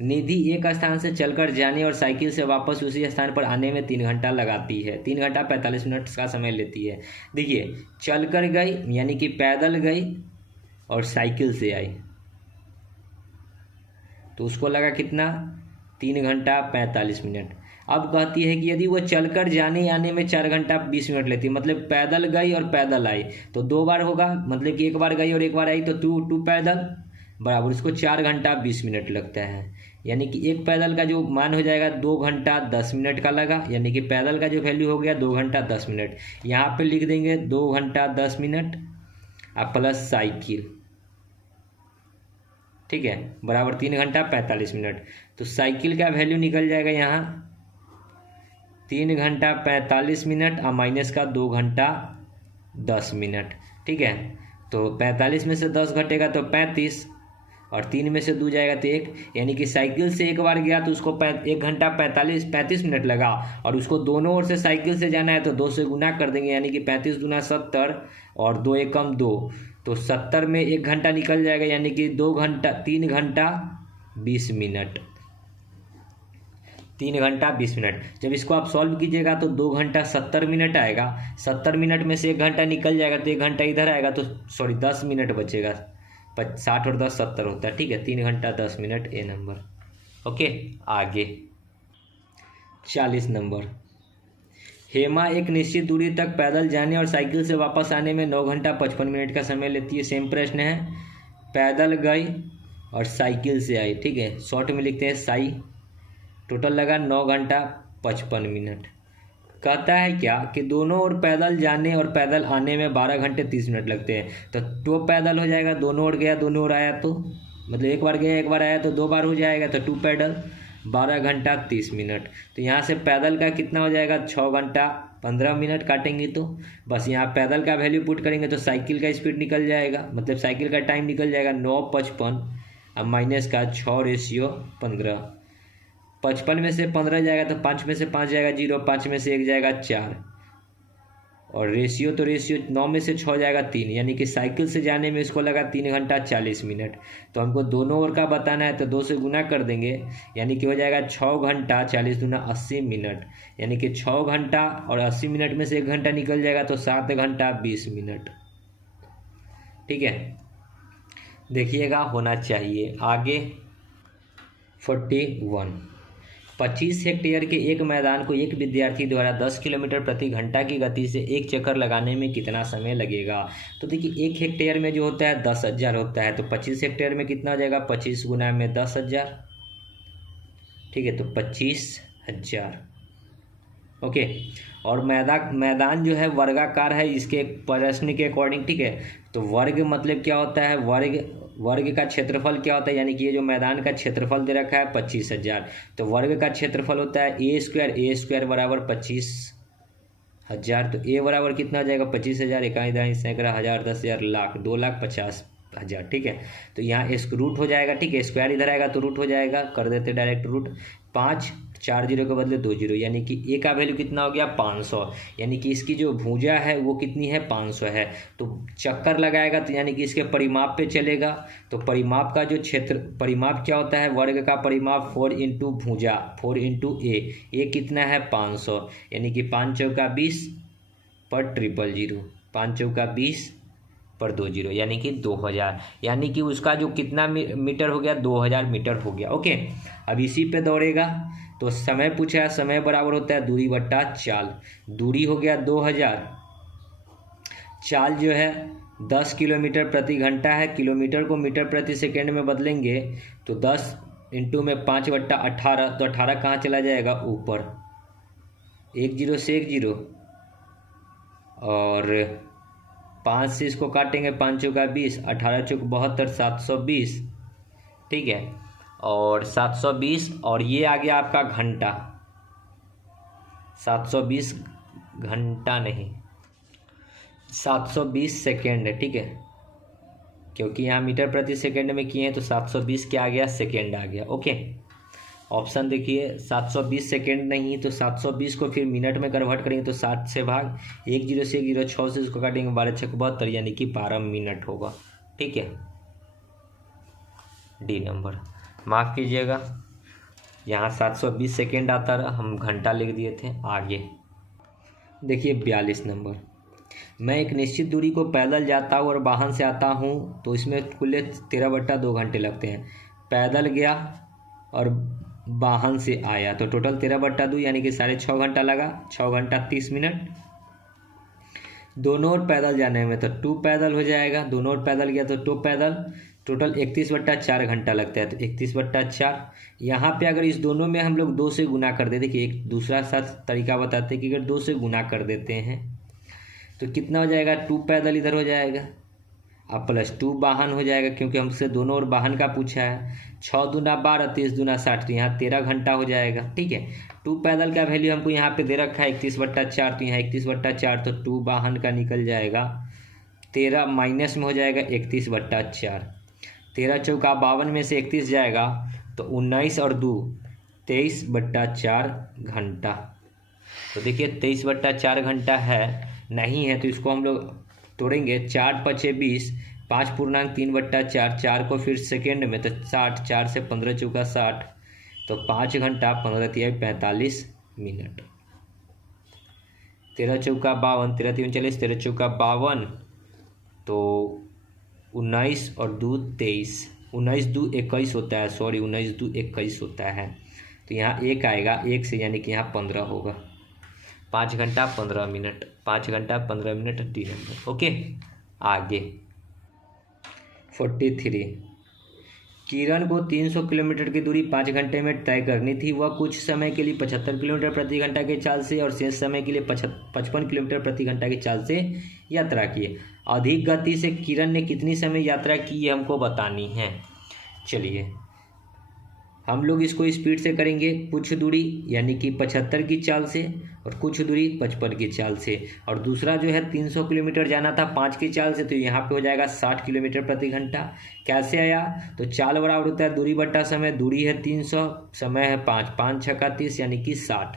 निधि एक स्थान से चलकर जाने और साइकिल से वापस उसी स्थान पर आने में 3 घंटा लगाती है, 3 घंटा 45 मिनट का समय लेती है। देखिए चलकर गई यानी कि पैदल गई और साइकिल से आई, तो उसको लगा कितना, 3 घंटा 45 मिनट। अब कहती है कि यदि वो चलकर जाने आने में 4 घंटा 20 मिनट लेती है, मतलब पैदल गई और पैदल आई तो 2 बार होगा, मतलब कि 1 बार गई और 1 बार आई, तो 2 पैदल बराबर उसको 4 घंटा 20 मिनट लगता है। यानी कि एक पैदल का जो मान हो जाएगा 2 घंटा 10 मिनट का लगा, यानी कि पैदल का जो वैल्यू हो गया 2 घंटा 10 मिनट। यहाँ पे लिख देंगे 2 घंटा 10 मिनट और प्लस साइकिल, ठीक है, बराबर 3 घंटा 45 मिनट। तो साइकिल का वैल्यू निकल जाएगा यहाँ 3 घंटा 45 मिनट और माइनस का 2 घंटा 10 मिनट, ठीक है। तो 45 में से 10 घटेगा तो 35 और 3 में से 2 जाएगा तो 1, यानी कि साइकिल से एक बार गया तो उसको 1 घंटा 35 मिनट लगा, और उसको दोनों ओर से साइकिल से जाना है तो 2 से गुना कर देंगे, यानी कि 35 दूना 70 और 2 एकम 2, तो 70 में 1 घंटा निकल जाएगा, यानी कि 3 घंटा 20 मिनट, 3 घंटा 20 मिनट। जब इसको आप सॉल्व कीजिएगा तो 2 घंटा 70 मिनट आएगा, 70 मिनट में से 1 घंटा निकल जाएगा तो 1 घंटा इधर आएगा, तो 10 मिनट बचेगा, 60 और 10 70 होता है, ठीक है। 3 घंटा 10 मिनट ए नंबर। ओके, आगे 40 नंबर। हेमा एक निश्चित दूरी तक पैदल जाने और साइकिल से वापस आने में 9 घंटा 55 मिनट का समय लेती है। सेम प्रश्न है, पैदल गई और साइकिल से आई, ठीक है, शॉर्ट में लिखते हैं साई। टोटल लगा 9 घंटा 55 मिनट। कहता है क्या कि दोनों ओर पैदल जाने और पैदल आने में 12 घंटे 30 मिनट लगते हैं। तो 2 पैदल हो जाएगा, दोनों ओर गया दोनों ओर आया, तो मतलब एक बार गया एक बार आया तो 2 बार हो जाएगा, तो 2 पैदल 12 घंटा 30 मिनट। तो यहाँ से पैदल का कितना हो जाएगा 6 घंटा 15 मिनट काटेंगे, तो बस यहाँ पैदल का वैल्यू पुट करेंगे तो साइकिल का स्पीड निकल जाएगा, मतलब साइकिल का टाइम निकल जाएगा 9:55 और माइनस का 6:15। 55 में से 15 जाएगा तो 5 में से 5 जाएगा 0, 5 में से 1 जाएगा 4, और रेशियो 9 में से 6 जाएगा 3, यानी कि साइकिल से जाने में इसको लगा 3 घंटा 40 मिनट। तो हमको दोनों ओर का बताना है तो 2 से गुना कर देंगे, यानी कि हो जाएगा 6 घंटा 40 दूना 80 मिनट, यानी कि 6 घंटा और 80 मिनट में से 1 घंटा निकल जाएगा तो 7 घंटा 20 मिनट, ठीक है। देखिएगा होना चाहिए। आगे 41। 25 हेक्टेयर के एक मैदान को एक विद्यार्थी द्वारा 10 किलोमीटर प्रति घंटा की गति से एक चक्कर लगाने में कितना समय लगेगा। तो देखिए 1 हेक्टेयर में जो होता है 10,000 होता है, तो 25 हेक्टेयर में कितना हो जाएगा 25 गुना में 10,000, ठीक है, तो 25,000। ओके, और मैदान जो है वर्गाकार है इसके प्रश्न के अकॉर्डिंग, ठीक है। तो वर्ग मतलब क्या होता है, वर्ग का क्षेत्रफल क्या होता है, यानी कि ये जो मैदान का क्षेत्रफल दे रखा है 25,000, तो वर्ग का क्षेत्रफल होता है ए स्क्वायर बराबर 25,000। तो ए बराबर कितना हो जाएगा 25,000, इकाई दहाई सैकड़ा हज़ार 10,000 लाख 2,50,000, ठीक है। तो यहाँ रूट हो जाएगा, ठीक है, स्क्वायर इधर आएगा तो रूट हो जाएगा, कर देते डायरेक्ट रूट। 5 4 0 के बदले 2 0, यानी कि ए का वैल्यू कितना हो गया 500, यानी कि इसकी जो भुजा है वो कितनी है 500 है। तो चक्कर लगाएगा तो यानी कि इसके परिमाप पे चलेगा, तो परिमाप का जो परिमाप क्या होता है, वर्ग का परिमाप 4 इंटू भुजा 4 इंटू ए कितना है 500, यानी कि 5 चौका 20 पर 000, 5 चौका 20 पर 2 0, यानी कि 2000, यानी कि उसका जो कितना मीटर हो गया 2000 मीटर हो गया। ओके, अब इसी पे दौड़ेगा तो समय पूछा है, समय बराबर होता है दूरी बट्टा चाल। दूरी हो गया 2000, चाल जो है 10 किलोमीटर प्रति घंटा है, किलोमीटर को मीटर प्रति सेकेंड में बदलेंगे तो 10 इंटू में 5/18, तो 18 कहाँ चला जाएगा ऊपर, 1 0 से 1 0, और 5 से इसको काटेंगे 5 चौका 20, 18 चौक 72, 720, ठीक है, और 720, और ये आ गया आपका घंटा, 720 घंटा नहीं 720 सेकेंड है, ठीक है, क्योंकि यहाँ मीटर प्रति सेकेंड में किए हैं तो 720 क्या आ गया सेकेंड आ गया। ओके, ऑप्शन देखिए 720 सेकेंड नहीं तो 720 को फिर मिनट में कन्वर्ट करेंगे तो 7 से भाग 1 0 से 1 0, 6 से इसको काटेंगे 12 6 72, यानी कि 12 मिनट होगा, ठीक है। डी नंबर, माफ़ कीजिएगा, यहाँ 720 सेकेंड आता रहा, हम घंटा लिख दिए थे। आगे देखिए 42 नंबर। मैं एक निश्चित दूरी को पैदल जाता हूँ और वाहन से आता हूँ तो इसमें कुल 13/2 घंटे लगते हैं। पैदल गया और वाहन से आया तो टोटल 13/2 यानी कि 6.5 घंटा लगा, 6 घंटा 30 मिनट। दोनों ओर पैदल जाने में तो 2 पैदल हो जाएगा, दोनों ओर पैदल गया तो 2 पैदल, टोटल 31/4 घंटा लगता है। तो 31/4 यहाँ पे अगर इस दोनों में हम लोग 2 से गुना कर देते, कि एक दूसरा साथ तरीका बताते हैं कि अगर 2 से गुना कर देते हैं तो कितना हो जाएगा, 2 पैदल इधर हो जाएगा अब +2 वाहन हो जाएगा, क्योंकि हमसे दोनों और वाहन का पूछा है। 6 दूना 12, 30 दूना 60, तो यहाँ 13 घंटा हो जाएगा। ठीक है, 2 पैदल का वैल्यू हमको यहाँ पे दे रखा है 31/4, तो यहाँ 31/4 तो 2 वाहन का निकल जाएगा 13, माइनस में हो जाएगा 31/4। 13 चौका 52 में से 31 जाएगा तो 19 और 2 23/4 घंटा। तो देखिए 23/4 घंटा है, नहीं है तो इसको हम लोग तोड़ेंगे। 4 × 20, 5.3/4, 4 को फिर सेकेंड में तो 60, 4 से 15 चौका 60, तो 5 घंटा 15 × 45 मिनट। 13 चौका 52, 13 × 3 = 40, 13 चौका 52, तो 19 और 2 23, 19 2 21 होता है, सॉरी 19 2 21 होता है। तो यहाँ 1 आएगा, 1 से यानी कि यहाँ 15 होगा। 5 घंटा 15 मिनट, 5 घंटा 15 मिनट डी नंबर। ओके, आगे 43। किरण को 300 किलोमीटर की दूरी 5 घंटे में तय करनी थी। वह कुछ समय के लिए 75 किलोमीटर प्रति घंटा के चाल से और शेष समय के लिए 55 किलोमीटर प्रति घंटा के चाल से यात्रा की। अधिक गति से किरण ने कितनी समय यात्रा की, ये हमको बतानी है। चलिए हम लोग इसको स्पीड से करेंगे। कुछ दूरी यानी कि 75 की चाल से और कुछ दूरी 55 की चाल से, और दूसरा जो है 300 किलोमीटर जाना था 5 की चाल से, तो यहाँ पे हो जाएगा 60 किलोमीटर प्रति घंटा। कैसे आया, तो चाल बराबर होता है दूरी बट्टा समय। दूरी है 300, समय है 5, 5 छक्का 30 यानी कि 60।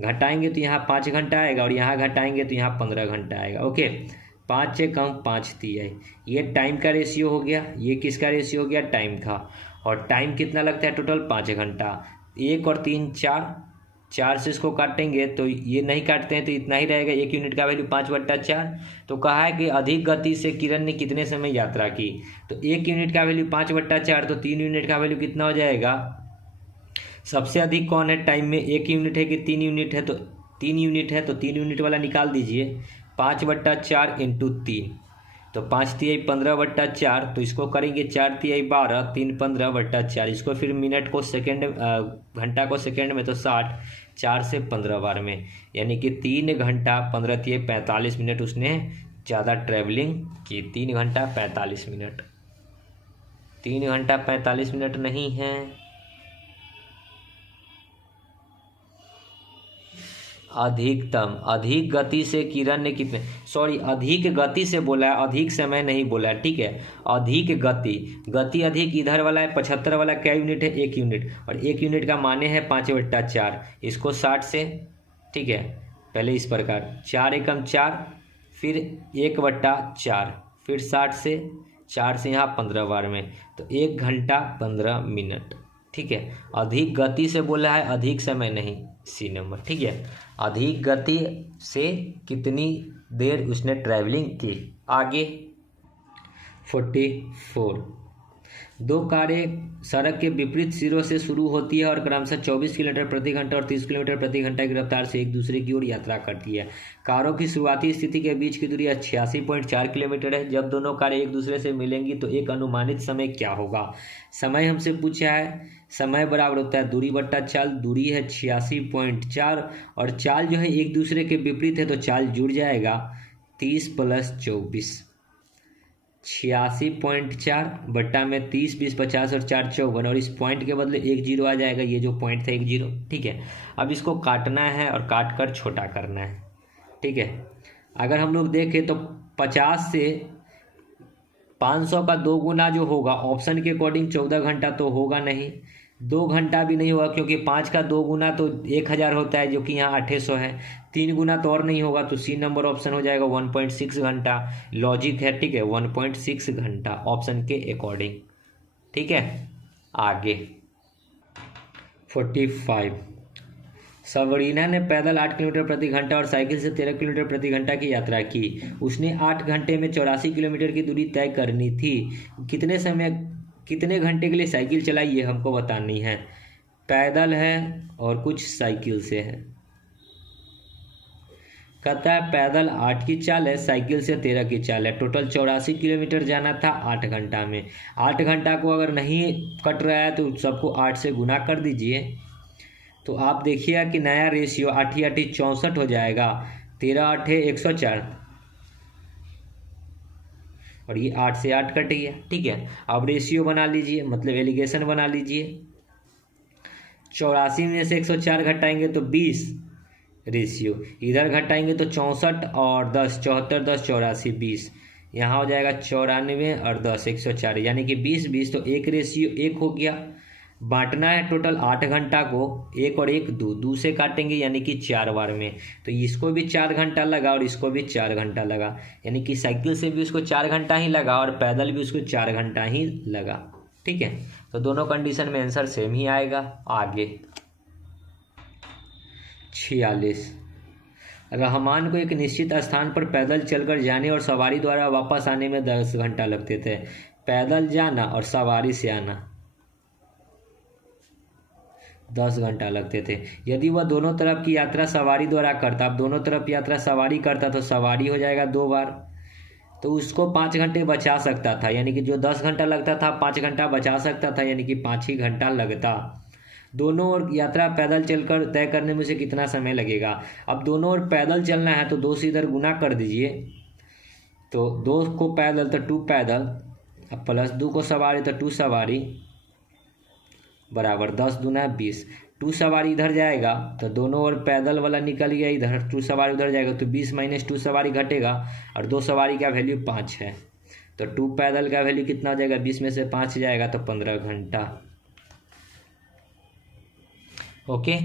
घटाएंगे तो यहाँ 5 घंटा आएगा और यहाँ घटाएंगे तो यहाँ 15 घंटा आएगा। ओके, 5 से कम 5 3 ये टाइम का रेशियो हो गया। ये किसका रेशियो हो गया, टाइम का। और टाइम कितना लगता है टोटल, 5 घंटा। 1 और 3 4, 4 से इसको काटेंगे तो ये नहीं काटते हैं तो इतना ही रहेगा। 1 यूनिट का वैल्यू 5/4। तो कहा है कि अधिक गति से किरण ने कितने समय यात्रा की, तो 1 यूनिट का वैल्यू 5/4, तो 3 यूनिट का वैल्यू कितना हो जाएगा। सबसे अधिक कौन है टाइम में, 1 यूनिट है कि 3 यूनिट है, तो 3 यूनिट है, तो 3 यूनिट वाला निकाल दीजिए। 5/4 × 3, तो 5 तिहाई 15/4, तो इसको करेंगे 4 तिहाई 12, 3 15/4। इसको फिर मिनट को सेकेंड, घंटा को सेकेंड में तो 60, 4 से 15 बार में, यानी कि 3 घंटा 15 तिहाई 45 मिनट उसने ज़्यादा ट्रैवलिंग की। 3 घंटा 45 मिनट, 3 घंटा 45 मिनट नहीं है। अधिकतम, अधिक गति से किरण ने कितने, सॉरी अधिक गति से बोला है, अधिक समय नहीं बोला है। ठीक है, अधिक गति, गति अधिक इधर वाला है। 75 वाला क्या यूनिट है, 1 यूनिट, और 1 यूनिट का माने है 5/4। इसको 60 से, ठीक है, पहले इस प्रकार 4 एकम 4, फिर 1/4, फिर 60 से, 4 से यहाँ 15 बार में, तो 1 घंटा 15 मिनट। ठीक है, अधिक गति से बोला है, अधिक समय नहीं, सी नंबर। ठीक है, अधिक गति से कितनी देर उसने ट्रैवलिंग की। आगे 44। 2 कारें सड़क के विपरीत सिरों से शुरू होती है और क्रमशः 24 किलोमीटर प्रति घंटा और 30 किलोमीटर प्रति घंटा की रफ्तार से एक दूसरे की ओर यात्रा करती है। कारों की शुरुआती स्थिति के बीच की दूरी 86.4 किलोमीटर है। जब दोनों कारें एक दूसरे से मिलेंगी तो एक अनुमानित समय क्या होगा। समय हमसे पूछा है, समय बराबर होता है दूरी बट्टा चाल। दूरी है 86.4 और चाल जो है एक दूसरे के विपरीत है, तो चाल जुड़ जाएगा 30 + 24, 86.4 बट्टा में 30, 20, 50 और 4 54, और इस पॉइंट के बदले 1 0 आ जाएगा। ये जो पॉइंट था 1 0। ठीक है, अब इसको काटना है और काट कर छोटा करना है। ठीक है, अगर हम लोग देखें तो 50 से 500 का 2 गुना जो होगा, ऑप्शन के अकॉर्डिंग 14 घंटा तो होगा नहीं, 2 घंटा भी नहीं होगा, क्योंकि 5 का 2 गुना तो 1000 होता है, जो कि यहाँ 800 है। 3 गुना तो और नहीं होगा, तो सी नंबर ऑप्शन हो जाएगा 1.6 घंटा। लॉजिक है, ठीक है, 1.6 घंटा ऑप्शन के अकॉर्डिंग। ठीक है, आगे 45। सबरीना ने पैदल 8 किलोमीटर प्रति घंटा और साइकिल से 13 किलोमीटर प्रति घंटा की यात्रा की। उसने 8 घंटे में 84 किलोमीटर की दूरी तय करनी थी। कितने घंटे के लिए साइकिल चलाई, ये हमको बतानी है। पैदल है और कुछ साइकिल से है। कहता है पैदल 8 की चाल है, साइकिल से 13 की चाल है, टोटल 84 किलोमीटर जाना था 8 घंटा में। 8 घंटा को अगर नहीं कट रहा है तो सबको 8 से गुना कर दीजिए। तो आप देखिएगा कि नया रेशियो 8 8 64 हो जाएगा, 13 8 104, और ये 8 से 8 कट गया। ठीक है, अब रेशियो बना लीजिए, मतलब एलिगेशन बना लीजिए। 84 में से 104 घटाएंगे तो 20 रेशियो, इधर घटाएंगे तो 64 और 10, 74 10 84 20, यहाँ हो जाएगा 94 और 10 104, यानी कि 20 20, तो एक रेशियो 1 हो गया। बांटना है टोटल 8 घंटा को, 1 और 1 2, 2 से काटेंगे यानी कि 4 बार में, तो इसको भी 4 घंटा लगा और इसको भी 4 घंटा लगा, यानी कि साइकिल से भी उसको 4 घंटा ही लगा और पैदल भी उसको 4 घंटा ही लगा। ठीक है, तो दोनों कंडीशन में आंसर सेम ही आएगा। आगे 46, रहमान को एक निश्चित स्थान पर पैदल चलकर जाने और सवारी द्वारा वापस आने में 10 घंटा लगते थे। पैदल जाना और सवारी से आना 10 घंटा लगते थे। यदि वह दोनों तरफ की यात्रा सवारी द्वारा करता, अब दोनों तरफ यात्रा सवारी करता तो सवारी हो जाएगा 2 बार, तो उसको 5 घंटे बचा सकता था, यानी कि जो 10 घंटा लगता था 5 घंटा बचा सकता था, यानी कि 5 ही घंटा लगता। दोनों ओर यात्रा पैदल चलकर तय करने में उसे कितना समय लगेगा। अब दोनों ओर पैदल चलना है तो 2 से इधर गुना कर दीजिए, तो 2 को पैदल तो 2 पैदल, अब प्लस 2 को सवारी तो 2 सवारी, बराबर 10 दूना 20। 2 सवारी इधर जाएगा तो दोनों ओर पैदल वाला निकल गया इधर, 2 सवारी उधर जाएगा तो 20 माइनस 2 सवारी घटेगा, और 2 सवारी का वैल्यू 5 है, तो 2 पैदल का वैल्यू कितना हो जाएगा, 20 में से 5 जाएगा तो 15 घंटा। ओके।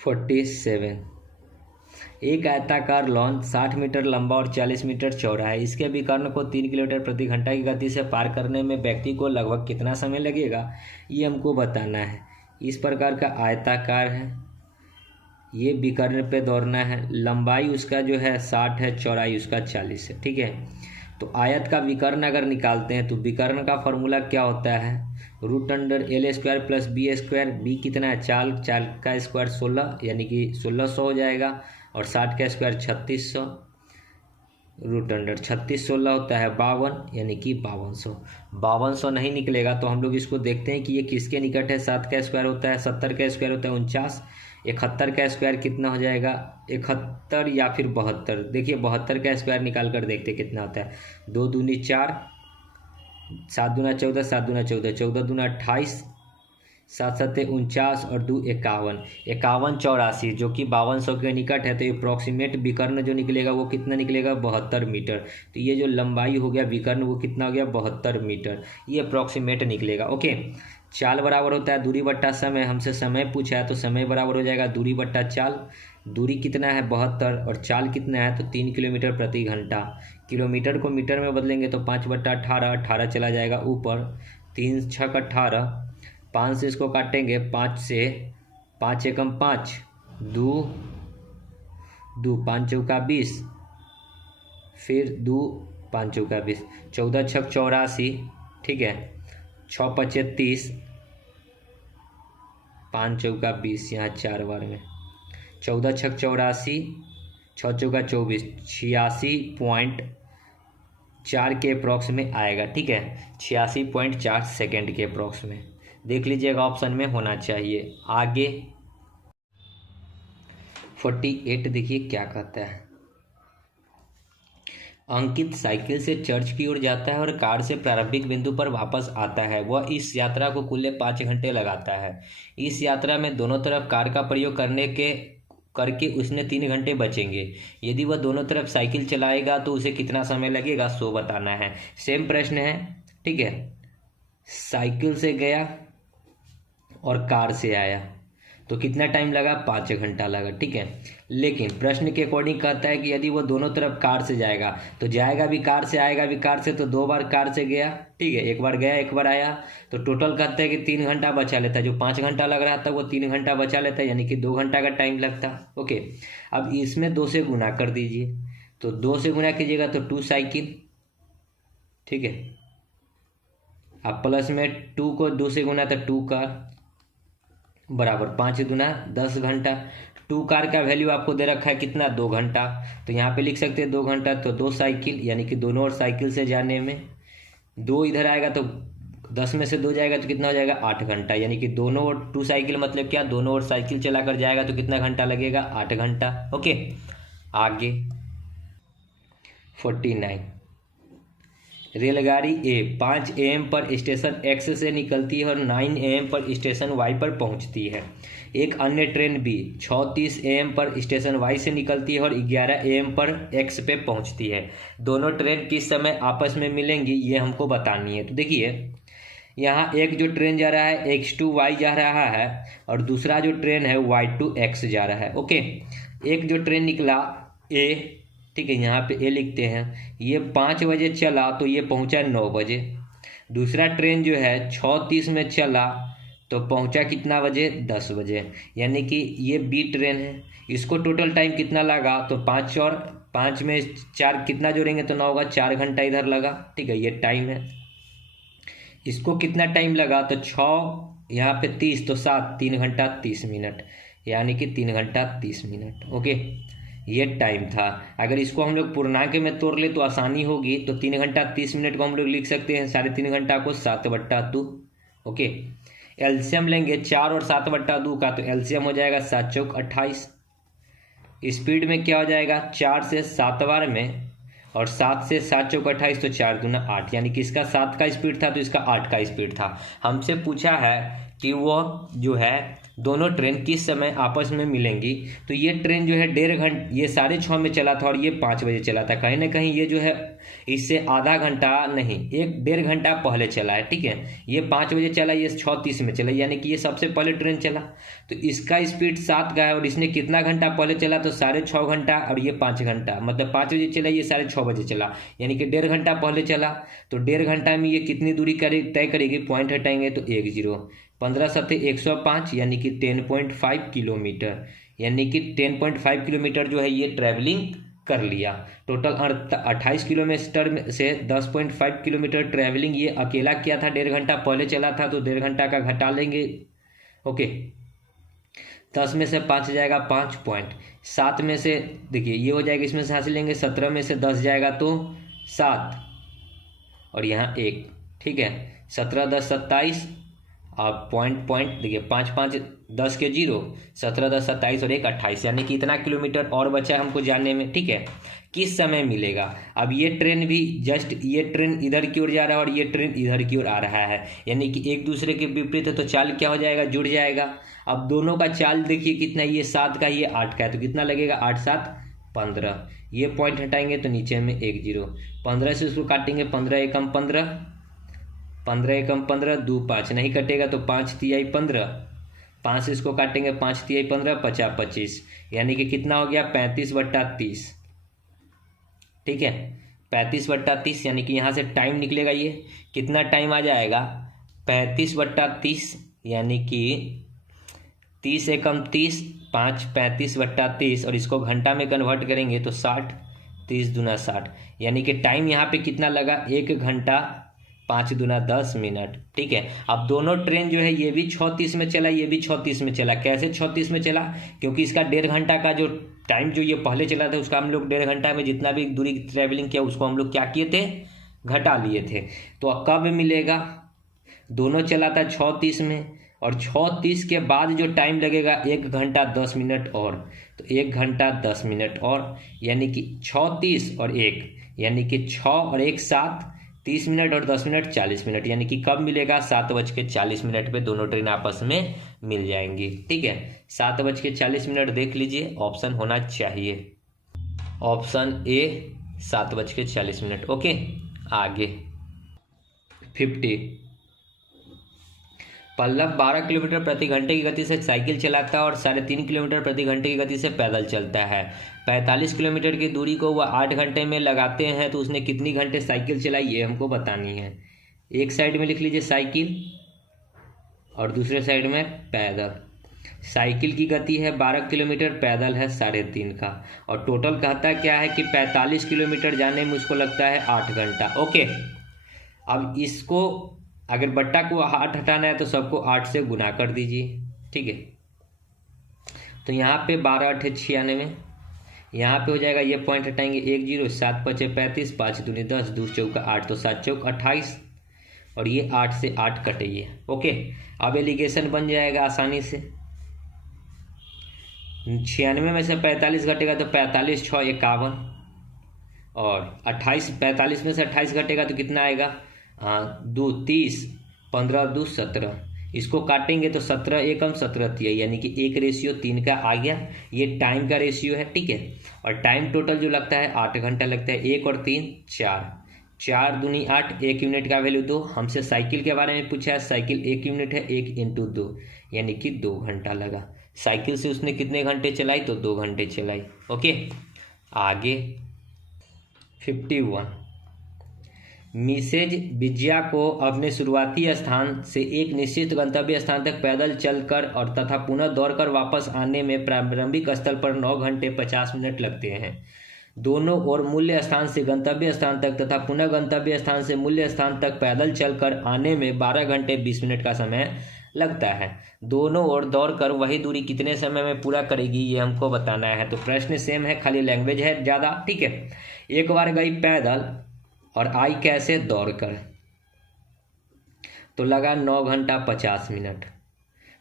47, एक आयताकार लॉन 60 मीटर लंबा और 40 मीटर चौड़ा है। इसके विकर्ण को 3 किलोमीटर प्रति घंटा की गति से पार करने में व्यक्ति को लगभग कितना समय लगेगा, ये हमको बताना है। इस प्रकार का आयताकार है, ये विकर्ण पे दौड़ना है, लंबाई उसका जो है 60 है, चौड़ाई उसका 40 है। ठीक है, तो आयत का विकर्ण अगर निकालते हैं तो विकर्ण का फॉर्मूला क्या होता है, √L² प्लस B²। बी कितना है, 4 4 का स्क्वायर 16, यानी कि 1600 हो जाएगा, और 60 का स्क्वायर 3600, √36 16 होता है 52, यानी कि 5200। 5200 नहीं निकलेगा तो हम लोग इसको देखते हैं कि ये किसके निकट है। 7 का स्क्वायर होता है 70, का स्क्वायर होता है 49, 71 का स्क्वायर कितना हो जाएगा, 71 या फिर 72। देखिए 72 का स्क्वायर निकाल कर देखते कितना होता है, 2 दूनी 4, 7 दूना 14, 7 दूना 14, 14 दूना 28, 7 7 49 और 2 51, 51 84, जो कि 5200 के निकट है। तो ये अप्रॉक्सीमेट विकर्ण जो निकलेगा वो कितना निकलेगा, 72 मीटर। तो ये जो लंबाई हो गया विकर्ण वो कितना हो गया, 72 मीटर, ये अप्रॉक्सीमेट निकलेगा। ओके, चाल बराबर होता है दूरी बट्टा समय, हमसे समय पूछा है तो समय बराबर हो जाएगा दूरी बट्टा चाल। दूरी कितना है 72 और चाल कितना है तो 3 किलोमीटर प्रति घंटा। किलोमीटर को मीटर में बदलेंगे तो 5/18, 18 चला जाएगा ऊपर, 3 6 18, 5 से इसको काटेंगे, 5 से 5 एकम 5, 2 2 5 चौका 20, फिर 2 5 चौका 20, 14 6 84, ठीक है, 6 5 30, 5 चौका 20, यहाँ 4 बार में, 14 6 84, 6 चौका 24, 86.4 के अप्रॉक्स में आएगा। ठीक है, 86.4 सेकेंड के अप्रॉक्स में, देख लीजिएगा ऑप्शन में होना चाहिए। आगे 48 देखिए क्या कहता है, अंकित साइकिल से चर्च की ओर जाता है और कार से प्रारंभिक बिंदु पर वापस आता है। वह इस यात्रा को कुल 5 घंटे लगाता है। इस यात्रा में दोनों तरफ कार का प्रयोग करके उसने 3 घंटे बचेंगे। यदि वह दोनों तरफ साइकिल चलाएगा तो उसे कितना समय लगेगा, सो बताना है। सेम प्रश्न है, ठीक है, साइकिल से गया और कार से आया तो कितना टाइम लगा, 5 घंटा लगा। ठीक है, लेकिन प्रश्न के अकॉर्डिंग कहता है कि यदि वो दोनों तरफ कार से जाएगा तो जाएगा भी कार से आएगा भी कार से, तो 2 बार कार से गया। ठीक है, एक बार गया एक बार आया, तो टोटल कहते हैं कि 3 घंटा बचा लेता है। जो 5 घंटा लग रहा था वो 3 घंटा बचा लेता है, यानी कि 2 घंटा का टाइम लगता। ओके, अब इसमें 2 से गुना कर दीजिए, तो 2 से गुना कीजिएगा तो 2 साइकिल, ठीक है, अब प्लस में 2 को 2 से गुना तो 2 कार, बराबर 5 दूना 10 घंटा। टू कार का वैल्यू आपको दे रखा है कितना, 2 घंटा, तो यहाँ पे लिख सकते हैं 2 घंटा, तो 2 साइकिल, यानी कि दोनों और साइकिल से जाने में 2 इधर आएगा तो 10 में से 2 जाएगा तो कितना हो जाएगा, 8 घंटा, यानी कि दोनों और 2 साइकिल मतलब क्या, दोनों और साइकिल चला कर जाएगा तो कितना घंटा लगेगा, 8 घंटा। ओके, आगे 49, रेलगाड़ी ए 5 AM पर स्टेशन एक्स से निकलती है और 9 AM पर स्टेशन वाई पर पहुंचती है। एक अन्य ट्रेन बी 6:30 AM पर स्टेशन वाई से निकलती है और 11 AM पर एक्स पे पहुंचती है। दोनों ट्रेन किस समय आपस में मिलेंगी, ये हमको बतानी है। तो देखिए यहाँ एक जो ट्रेन जा रहा है X to Y जा रहा है और दूसरा जो ट्रेन है Y to X जा रहा है। ओके, एक जो ट्रेन निकला A, ठीक है, यहाँ पे ए लिखते हैं, ये 5 बजे चला तो ये पहुँचा 9 बजे। दूसरा ट्रेन जो है 6:30 में चला तो पहुँचा कितना बजे, 10 बजे, यानी कि ये बी ट्रेन है। इसको टोटल टाइम कितना लगा, तो 5 और 5 में 4 कितना जोड़ेंगे तो 9 होगा, 4 घंटा इधर लगा। ठीक है, ये टाइम है। इसको कितना टाइम लगा, तो 6 यहाँ पे 30 तो 7, 3 घंटा 30 मिनट, यानी कि 3 घंटा 30 मिनट। ओके, ये टाइम था। अगर इसको हम लोग पूर्णांक में तोड़ ले तो आसानी होगी, तो 3 घंटा 30 मिनट को हम लोग लिख सकते हैं 3.5 घंटा को 7/2। ओके, एलसीएम लेंगे 4 और 7/2 का, तो एलसीएम हो जाएगा 7 चौक 28। स्पीड में क्या हो जाएगा, 4 से 7 बार में और 7 से 7 चौक 28, तो 4 दूना 8, यानी कि इसका 7 का स्पीड था तो इसका 8 का स्पीड था। हमसे पूछा है कि वह जो है दोनों ट्रेन किस समय आपस में मिलेंगी, तो ये ट्रेन जो है 1.5 घंटे, ये 6:30 में चला था और ये 5 बजे चला था। कहीं ना कहीं ये जो है इससे आधा घंटा नहीं, 1.5 घंटा पहले चला है। ठीक है, ये 5 बजे चला, ये 6:30 में चला, यानी कि ये सबसे पहले ट्रेन चला, तो इसका स्पीड 7 का है और इसने कितना घंटा पहले चला, तो 6.5 घंटा, और ये 5 घंटा, मतलब 5 बजे चला, ये 6:30 बजे चला, यानी कि 1.5 घंटा पहले चला। तो 1.5 घंटा में ये कितनी दूरी तय करेगी, पॉइंट हटाएंगे तो 10, 15 7 105, यानी कि 10.5 किलोमीटर, यानी कि 10.5 किलोमीटर जो है ये ट्रैवलिंग कर लिया। टोटल 28 किलोमीटर में से 10.5 किलोमीटर ट्रैवलिंग ये अकेला किया था, 1.5 घंटा पहले चला था, तो 1.5 घंटा का घटा लेंगे। ओके, 10 में से 5 जाएगा 5 पॉइंट, 7 में से देखिए ये हो जाएगा, इसमें से हासिल लेंगे, 17 में से 10 जाएगा तो 7 और यहाँ 1। ठीक है, 17 10 27, आप पॉइंट देखिए 5 5 10 के 0, 17 10 27 और 1 28, यानी कि इतना किलोमीटर और बचा है हमको जानने में। ठीक है, किस समय मिलेगा। अब ये ट्रेन भी जस्ट, ये ट्रेन इधर की ओर जा रहा है और ये ट्रेन इधर की ओर आ रहा है, यानी कि एक दूसरे के विपरीत है, तो चाल क्या हो जाएगा, जुड़ जाएगा। अब दोनों का चाल देखिए कितना, ये 7 का, ये 8 का है, तो कितना लगेगा, 8 7 15, ये पॉइंट हटाएंगे तो नीचे में 1 0, 15 से उसको काटेंगे, 15 एकम 15, 15 एकम 15, 2 5 नहीं कटेगा तो 5 तिहाई 15, 5 से इसको काटेंगे, 5 तिहाई 15, 50 25, यानी कि कितना हो गया, 35/30। ठीक है, 35/30, यानी कि यहाँ से टाइम निकलेगा, ये कितना टाइम आ जाएगा, 35/30, यानी कि 30 एकम 30, 5 35/30, और इसको घंटा में कन्वर्ट करेंगे तो 60, 30 दूना 60, यानी कि टाइम यहाँ पे कितना लगा, 1 घंटा 5 दूना 10 मिनट। ठीक है, अब दोनों ट्रेन जो है ये भी 6:30 में चला, ये भी 6:30 में चला। कैसे 6:30 में चला, क्योंकि इसका 1.5 घंटा का जो टाइम जो ये पहले चला था उसका हम लोग 1.5 घंटा में जितना भी दूरी ट्रैवलिंग किया उसको हम लोग क्या किए थे, घटा लिए थे। तो अब कब मिलेगा, दोनों चला था 6:30 में, और 6:30 के बाद जो टाइम लगेगा 1 घंटा 10 मिनट और, तो 1 घंटा 10 मिनट और, यानी कि 6:30 और 1, यानी कि 6 और 1 7, 30 मिनट और 10 मिनट 40 मिनट, यानी कि कब मिलेगा, 7:40 पे दोनों ट्रेन आपस में मिल जाएंगी। ठीक है, 7:40 देख लीजिए, ऑप्शन होना चाहिए ऑप्शन ए 7:40। ओके, आगे 50, पल्लव 12 किलोमीटर प्रति घंटे की गति से साइकिल चलाता है और 3.5 किलोमीटर प्रति घंटे की गति से पैदल चलता है। 45 किलोमीटर की दूरी को वह 8 घंटे में लगाते हैं, तो उसने कितनी घंटे साइकिल चलाई ये हमको बतानी है। एक साइड में लिख लीजिए साइकिल और दूसरे साइड में पैदल। साइकिल की गति है 12 किलोमीटर, पैदल है 3.5 का, और टोटल कहता क्या है कि 45 किलोमीटर जाने में उसको लगता है 8 घंटा। ओके, अब इसको अगर बट्टा को 8 हटाना है तो सबको 8 से गुना कर दीजिए। ठीक है, तो यहाँ पे 12 8 96, यहाँ पे हो जाएगा, ये पॉइंट हटाएंगे 1 0, 7 5 35, 5 दूनी 10, 2 चौका 8, तो 7 चौक 28, और ये 8 से 8 कटे ये। ओके, अब एलिगेशन बन जाएगा आसानी से। 96 में से 45 घटेगा तो 45 6 51, और 28 45 में से 28 घटेगा तो कितना आएगा, 2 30, 15 2 17, इसको काटेंगे तो 17 एकम 17 तिया, यानी कि 1:3 का आ गया। ये टाइम का रेशियो है, ठीक है। और टाइम टोटल जो लगता है 8 घंटा लगता है। 1 और 3 4, 4 दूनी 8, 1 यूनिट का वैल्यू 2। हमसे साइकिल के बारे में पूछा है, साइकिल 1 यूनिट है, 1 × 2 यानी कि 2 घंटा लगा। साइकिल से उसने कितने घंटे चलाई, तो 2 घंटे चलाई। ओके, आगे 51, मिसेज विजया को अपने शुरुआती स्थान से एक निश्चित गंतव्य स्थान तक पैदल चलकर और तथा पुनः दौड़कर वापस आने में प्रारंभिक स्थल पर 9 घंटे 50 मिनट लगते हैं। दोनों ओर मूल्य स्थान से गंतव्य स्थान तक तथा पुनः गंतव्य स्थान से मूल्य स्थान तक पैदल चलकर आने में 12 घंटे 20 मिनट का समय लगता है। दोनों ओर दौड़कर वही दूरी कितने समय में पूरा करेगी, ये हमको बताना है। तो प्रश्न सेम है, खाली लैंग्वेज है ज़्यादा, ठीक है। एक बार गई पैदल और आई कैसे, दौड़कर, तो लगा 9 घंटा 50 मिनट।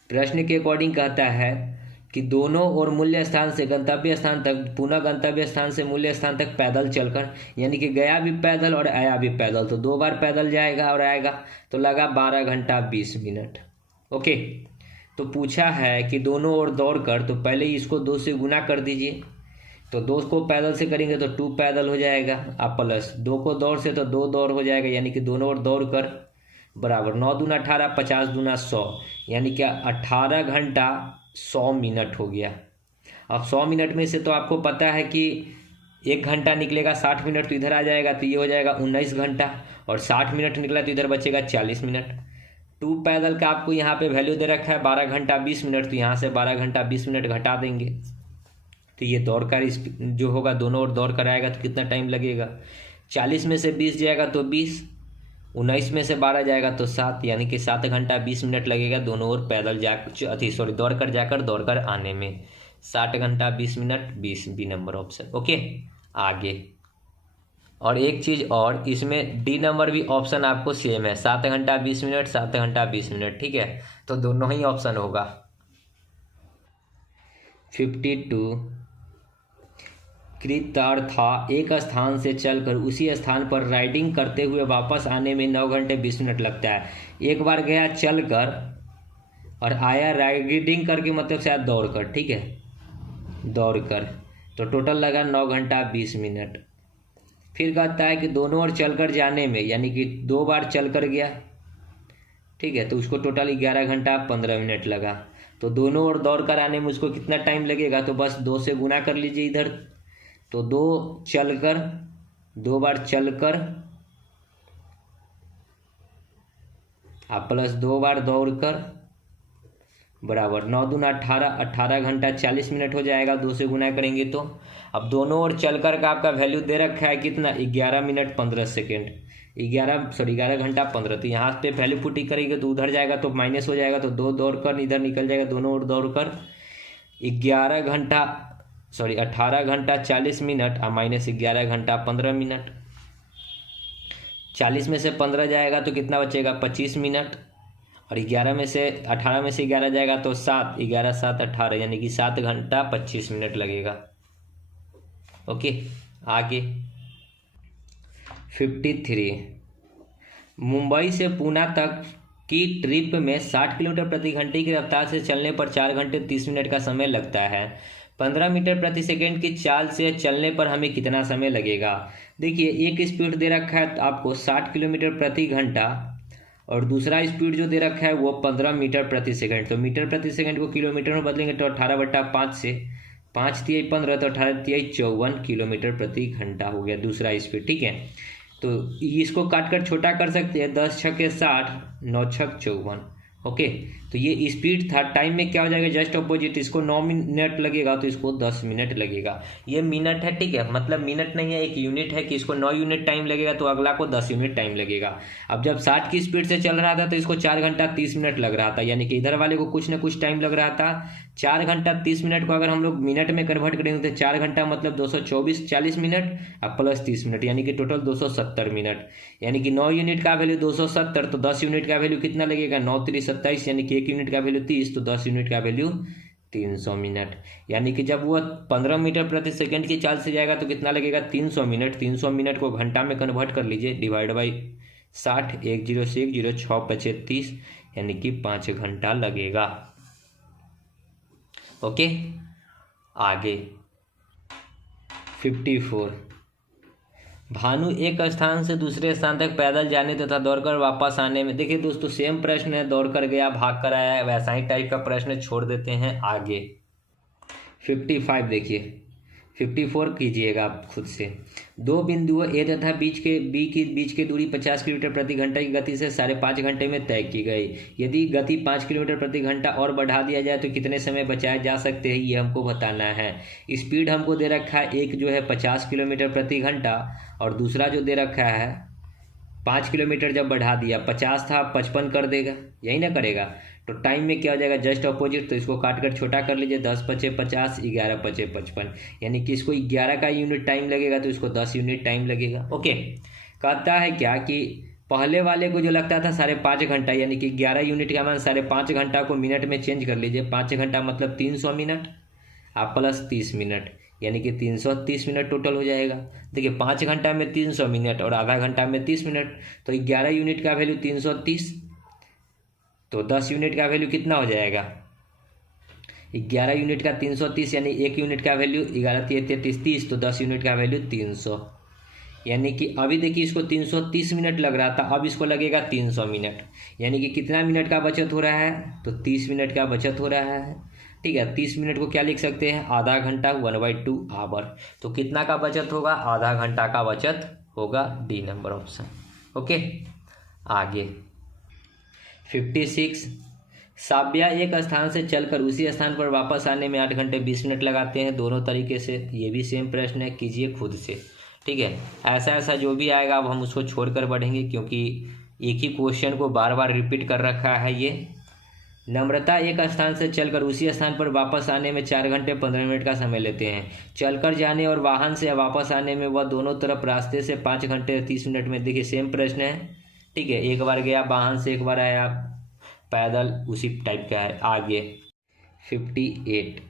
प्रश्न के अकॉर्डिंग कहता है कि दोनों ओर मूल्य स्थान से गंतव्य स्थान तक पुनः गंतव्य स्थान से मूल्य स्थान तक पैदल चलकर, यानी कि गया भी पैदल और आया भी पैदल, तो 2 बार पैदल जाएगा और आएगा, तो लगा 12 घंटा 20 मिनट। ओके, तो पूछा है कि दोनों ओर दौड़कर, तो पहले ही इसको 2 से गुना कर दीजिए, तो 2 को पैदल से करेंगे तो 2 पैदल हो जाएगा, आप प्लस 2 को दौड़ से तो 2 दौड़ हो जाएगा, यानी कि दोनों ओर दौड़ कर बराबर 9 दूना 18, 50 दूना 100, यानी कि 18 घंटा 100 मिनट हो गया। अब 100 मिनट में से तो आपको पता है कि 1 घंटा निकलेगा, 60 मिनट तो इधर आ जाएगा, तो ये हो जाएगा 19 घंटा, और 60 मिनट निकला तो इधर बचेगा 40 मिनट। 2 पैदल का आपको यहाँ पे वैल्यू दे रखा है 12 घंटा 20 मिनट, तो यहाँ से 12 घंटा 20 मिनट घटा देंगे, तो ये दौड़ कर जो होगा दोनों ओर दौड़ कर आएगा तो कितना टाइम लगेगा, 40 में से 20 जाएगा तो 20, 19 में से 12 जाएगा तो 7, यानी कि 7 घंटा 20 मिनट लगेगा दोनों ओर पैदल दौड़ कर जाकर दौड़ कर आने में। 60 घंटा 20 minute, 20 B number option. Okay, आगे और एक चीज़ और, इसमें डी नंबर भी ऑप्शन आपको सेम है, 7 घंटा 20 मिनट, 7 घंटा 20 मिनट, ठीक है, तो दोनों ही ऑप्शन होगा। 52, कृतार्था एक स्थान से चलकर उसी स्थान पर राइडिंग करते हुए वापस आने में 9 घंटे 20 मिनट लगता है। एक बार गया चलकर और आया राइडिंग करके, मतलब शायद दौड़कर, ठीक है, दौड़कर, तो टोटल लगा 9 घंटा 20 मिनट। फिर कहता है कि दोनों ओर चलकर जाने में, यानी कि 2 बार चलकर गया, ठीक है, तो उसको टोटल 11 घंटा 15 मिनट लगा। तो दोनों ओर दौड़ कर आने में उसको कितना टाइम लगेगा, तो बस 2 से गुना कर लीजिए इधर, तो 2 बार चलकर प्लस 2 बार दौड़कर बराबर 9 दूना 18, 18 घंटा 40 मिनट हो जाएगा, 2 से गुना करेंगे तो। अब दोनों ओर चलकर का आपका वैल्यू दे रखा है कितना, 11 मिनट 15 सेकेंड, 11 घंटा 15, तो यहाँ पे वैल्यू पुटी करेंगे तो उधर जाएगा तो माइनस हो जाएगा, तो 2 दौड़कर इधर निकल जाएगा, दोनों ओर दौड़कर 18 घंटा 40 मिनट और माइनस 11 घंटा 15 मिनट। 40 में से 15 जाएगा तो कितना बचेगा, 25 मिनट, और 18 में से 11 जाएगा तो 7, 11 7 18, यानी कि 7 घंटा 25 मिनट लगेगा। ओके, आगे 53, मुंबई से पूना तक की ट्रिप में 60 किलोमीटर प्रति घंटे की रफ्तार से चलने पर 4 घंटे 30 मिनट का समय लगता है। 15 मीटर प्रति सेकंड की चाल से चलने पर हमें कितना समय लगेगा। देखिए, एक स्पीड दे रखा है आपको 60 किलोमीटर प्रति घंटा, और दूसरा स्पीड जो दे रखा है वो 15 मीटर प्रति सेकंड। तो मीटर प्रति सेकंड को किलोमीटर में बदलेंगे तो 18/5 से 5 तिहाई 15, तो 18 तिहाई 54 किलोमीटर प्रति घंटा हो गया दूसरा स्पीड, ठीक है। तो इसको काट कर छोटा कर सकते हैं, 10 छक्के 60, 9 छक 54, ओके, तो ये स्पीड था। टाइम में क्या हो जाएगा, जस्ट अपोजिट, इसको 9 मिनट लगेगा तो इसको 10 मिनट लगेगा। ये मिनट है, ठीक है, मतलब मिनट नहीं है, एक यूनिट है कि इसको 9 यूनिट टाइम लगेगा तो अगला को 10 यूनिट टाइम लगेगा। अब जब 60 की स्पीड से चल रहा था तो इसको 4 घंटा 30 मिनट लग रहा था, यानी कि इधर वाले को कुछ ना कुछ टाइम लग रहा था। 4 घंटा 30 मिनट को अगर हम लोग मिनट में कन्वर्ट करेंगे तो 4 घंटा मतलब 224 40 मिनट अब प्लस 30 मिनट, यानी कि टोटल 270 मिनट। यानी कि 9 यूनिट का वैल्यू 270, तो 10 यूनिट का वैल्यू कितना लगेगा, 9 3 27, यानी कि 1 यूनिट का वैल्यू 30, तो 10 यूनिट का वैल्यू 300 मिनट। यानी कि जब वह 15 मीटर प्रति सेकंड की चाल से जाएगा तो कितना लगेगा, 300 मिनट। 300 मिनट को घंटा में कन्वर्ट कर लीजिए, डिवाइड बाई 60, 10 से 1 0, 6 5 30, यानी कि 5 घंटा लगेगा। ओके, आगे 54। भानु एक स्थान से दूसरे स्थान तक पैदल जाने तथा दौड़कर वापस आने में, देखिए दोस्तों सेम प्रश्न है, दौड़ कर गया भाग कर आया, वैसा ही टाइप का प्रश्न छोड़ देते हैं आगे। 55 देखिए, 54 कीजिएगा आप खुद से। दो बिंदुओं ए तथा बीच के दूरी 50 किलोमीटर प्रति घंटा की गति से 5.5 घंटे में तय की गई। यदि गति 5 किलोमीटर प्रति घंटा और बढ़ा दिया जाए तो कितने समय बचाए जा सकते हैं, ये हमको बताना है। स्पीड हमको दे रखा है, एक जो है 50 किलोमीटर प्रति घंटा और दूसरा जो दे रखा है 5 किलोमीटर। जब बढ़ा दिया, 50 था 55 कर देगा, यही ना करेगा। तो टाइम में क्या हो जाएगा, जस्ट अपोजिट, तो इसको काट कर छोटा कर लीजिए, 10 5 50, 11 5 55, यानी कि इसको 11 का यूनिट टाइम लगेगा तो इसको 10 यूनिट टाइम लगेगा। ओके, कहता है क्या कि पहले वाले को जो लगता था 5.5 घंटा, यानी कि 11 यूनिट का मान 5.5 घंटा को मिनट में चेंज कर लीजिए। 5 घंटा मतलब 300 मिनट, आप प्लस 30 मिनट, यानी कि 330 मिनट टोटल हो जाएगा। देखिए 5 घंटा में 300 मिनट और आधा घंटा में 30 मिनट, तो 11 यूनिट का वैल्यू 330, तो 10 यूनिट का वैल्यू कितना हो जाएगा, 11 यूनिट का 330, यानी 1 यूनिट का वैल्यू 11 33 30, तो 10 यूनिट का वैल्यू 300। यानी कि अभी देखिए इसको 330 मिनट लग रहा था, अब इसको लगेगा 300 मिनट, यानी कि कितना मिनट का बचत हो रहा है, तो 30 मिनट का बचत हो रहा है। ठीक है, 30 मिनट को क्या लिख सकते हैं, आधा घंटा 1/2 आवर। तो कितना का बचत होगा, आधा घंटा का बचत होगा, डी नंबर ऑप्शन। ओके, आगे 56। साब्या एक स्थान से चलकर उसी स्थान पर वापस आने में 8 घंटे 20 मिनट लगाते हैं, दोनों तरीके से। ये भी सेम प्रश्न है, कीजिए खुद से। ठीक है, ऐसा जो भी आएगा अब हम उसको छोड़कर बढ़ेंगे, क्योंकि एक ही क्वेश्चन को बार बार रिपीट कर रखा है ये। नम्रता एक स्थान से चलकर उसी स्थान पर वापस आने में 4 घंटे 15 मिनट का समय लेते हैं। चलकर जाने और वाहन से वापस आने में वह दोनों तरफ रास्ते से 5 घंटे 30 मिनट में। देखिए सेम प्रश्न है, ठीक है, एक बार गया वाहन से, एक बार आया पैदल, उसी टाइप का है। आगे 58।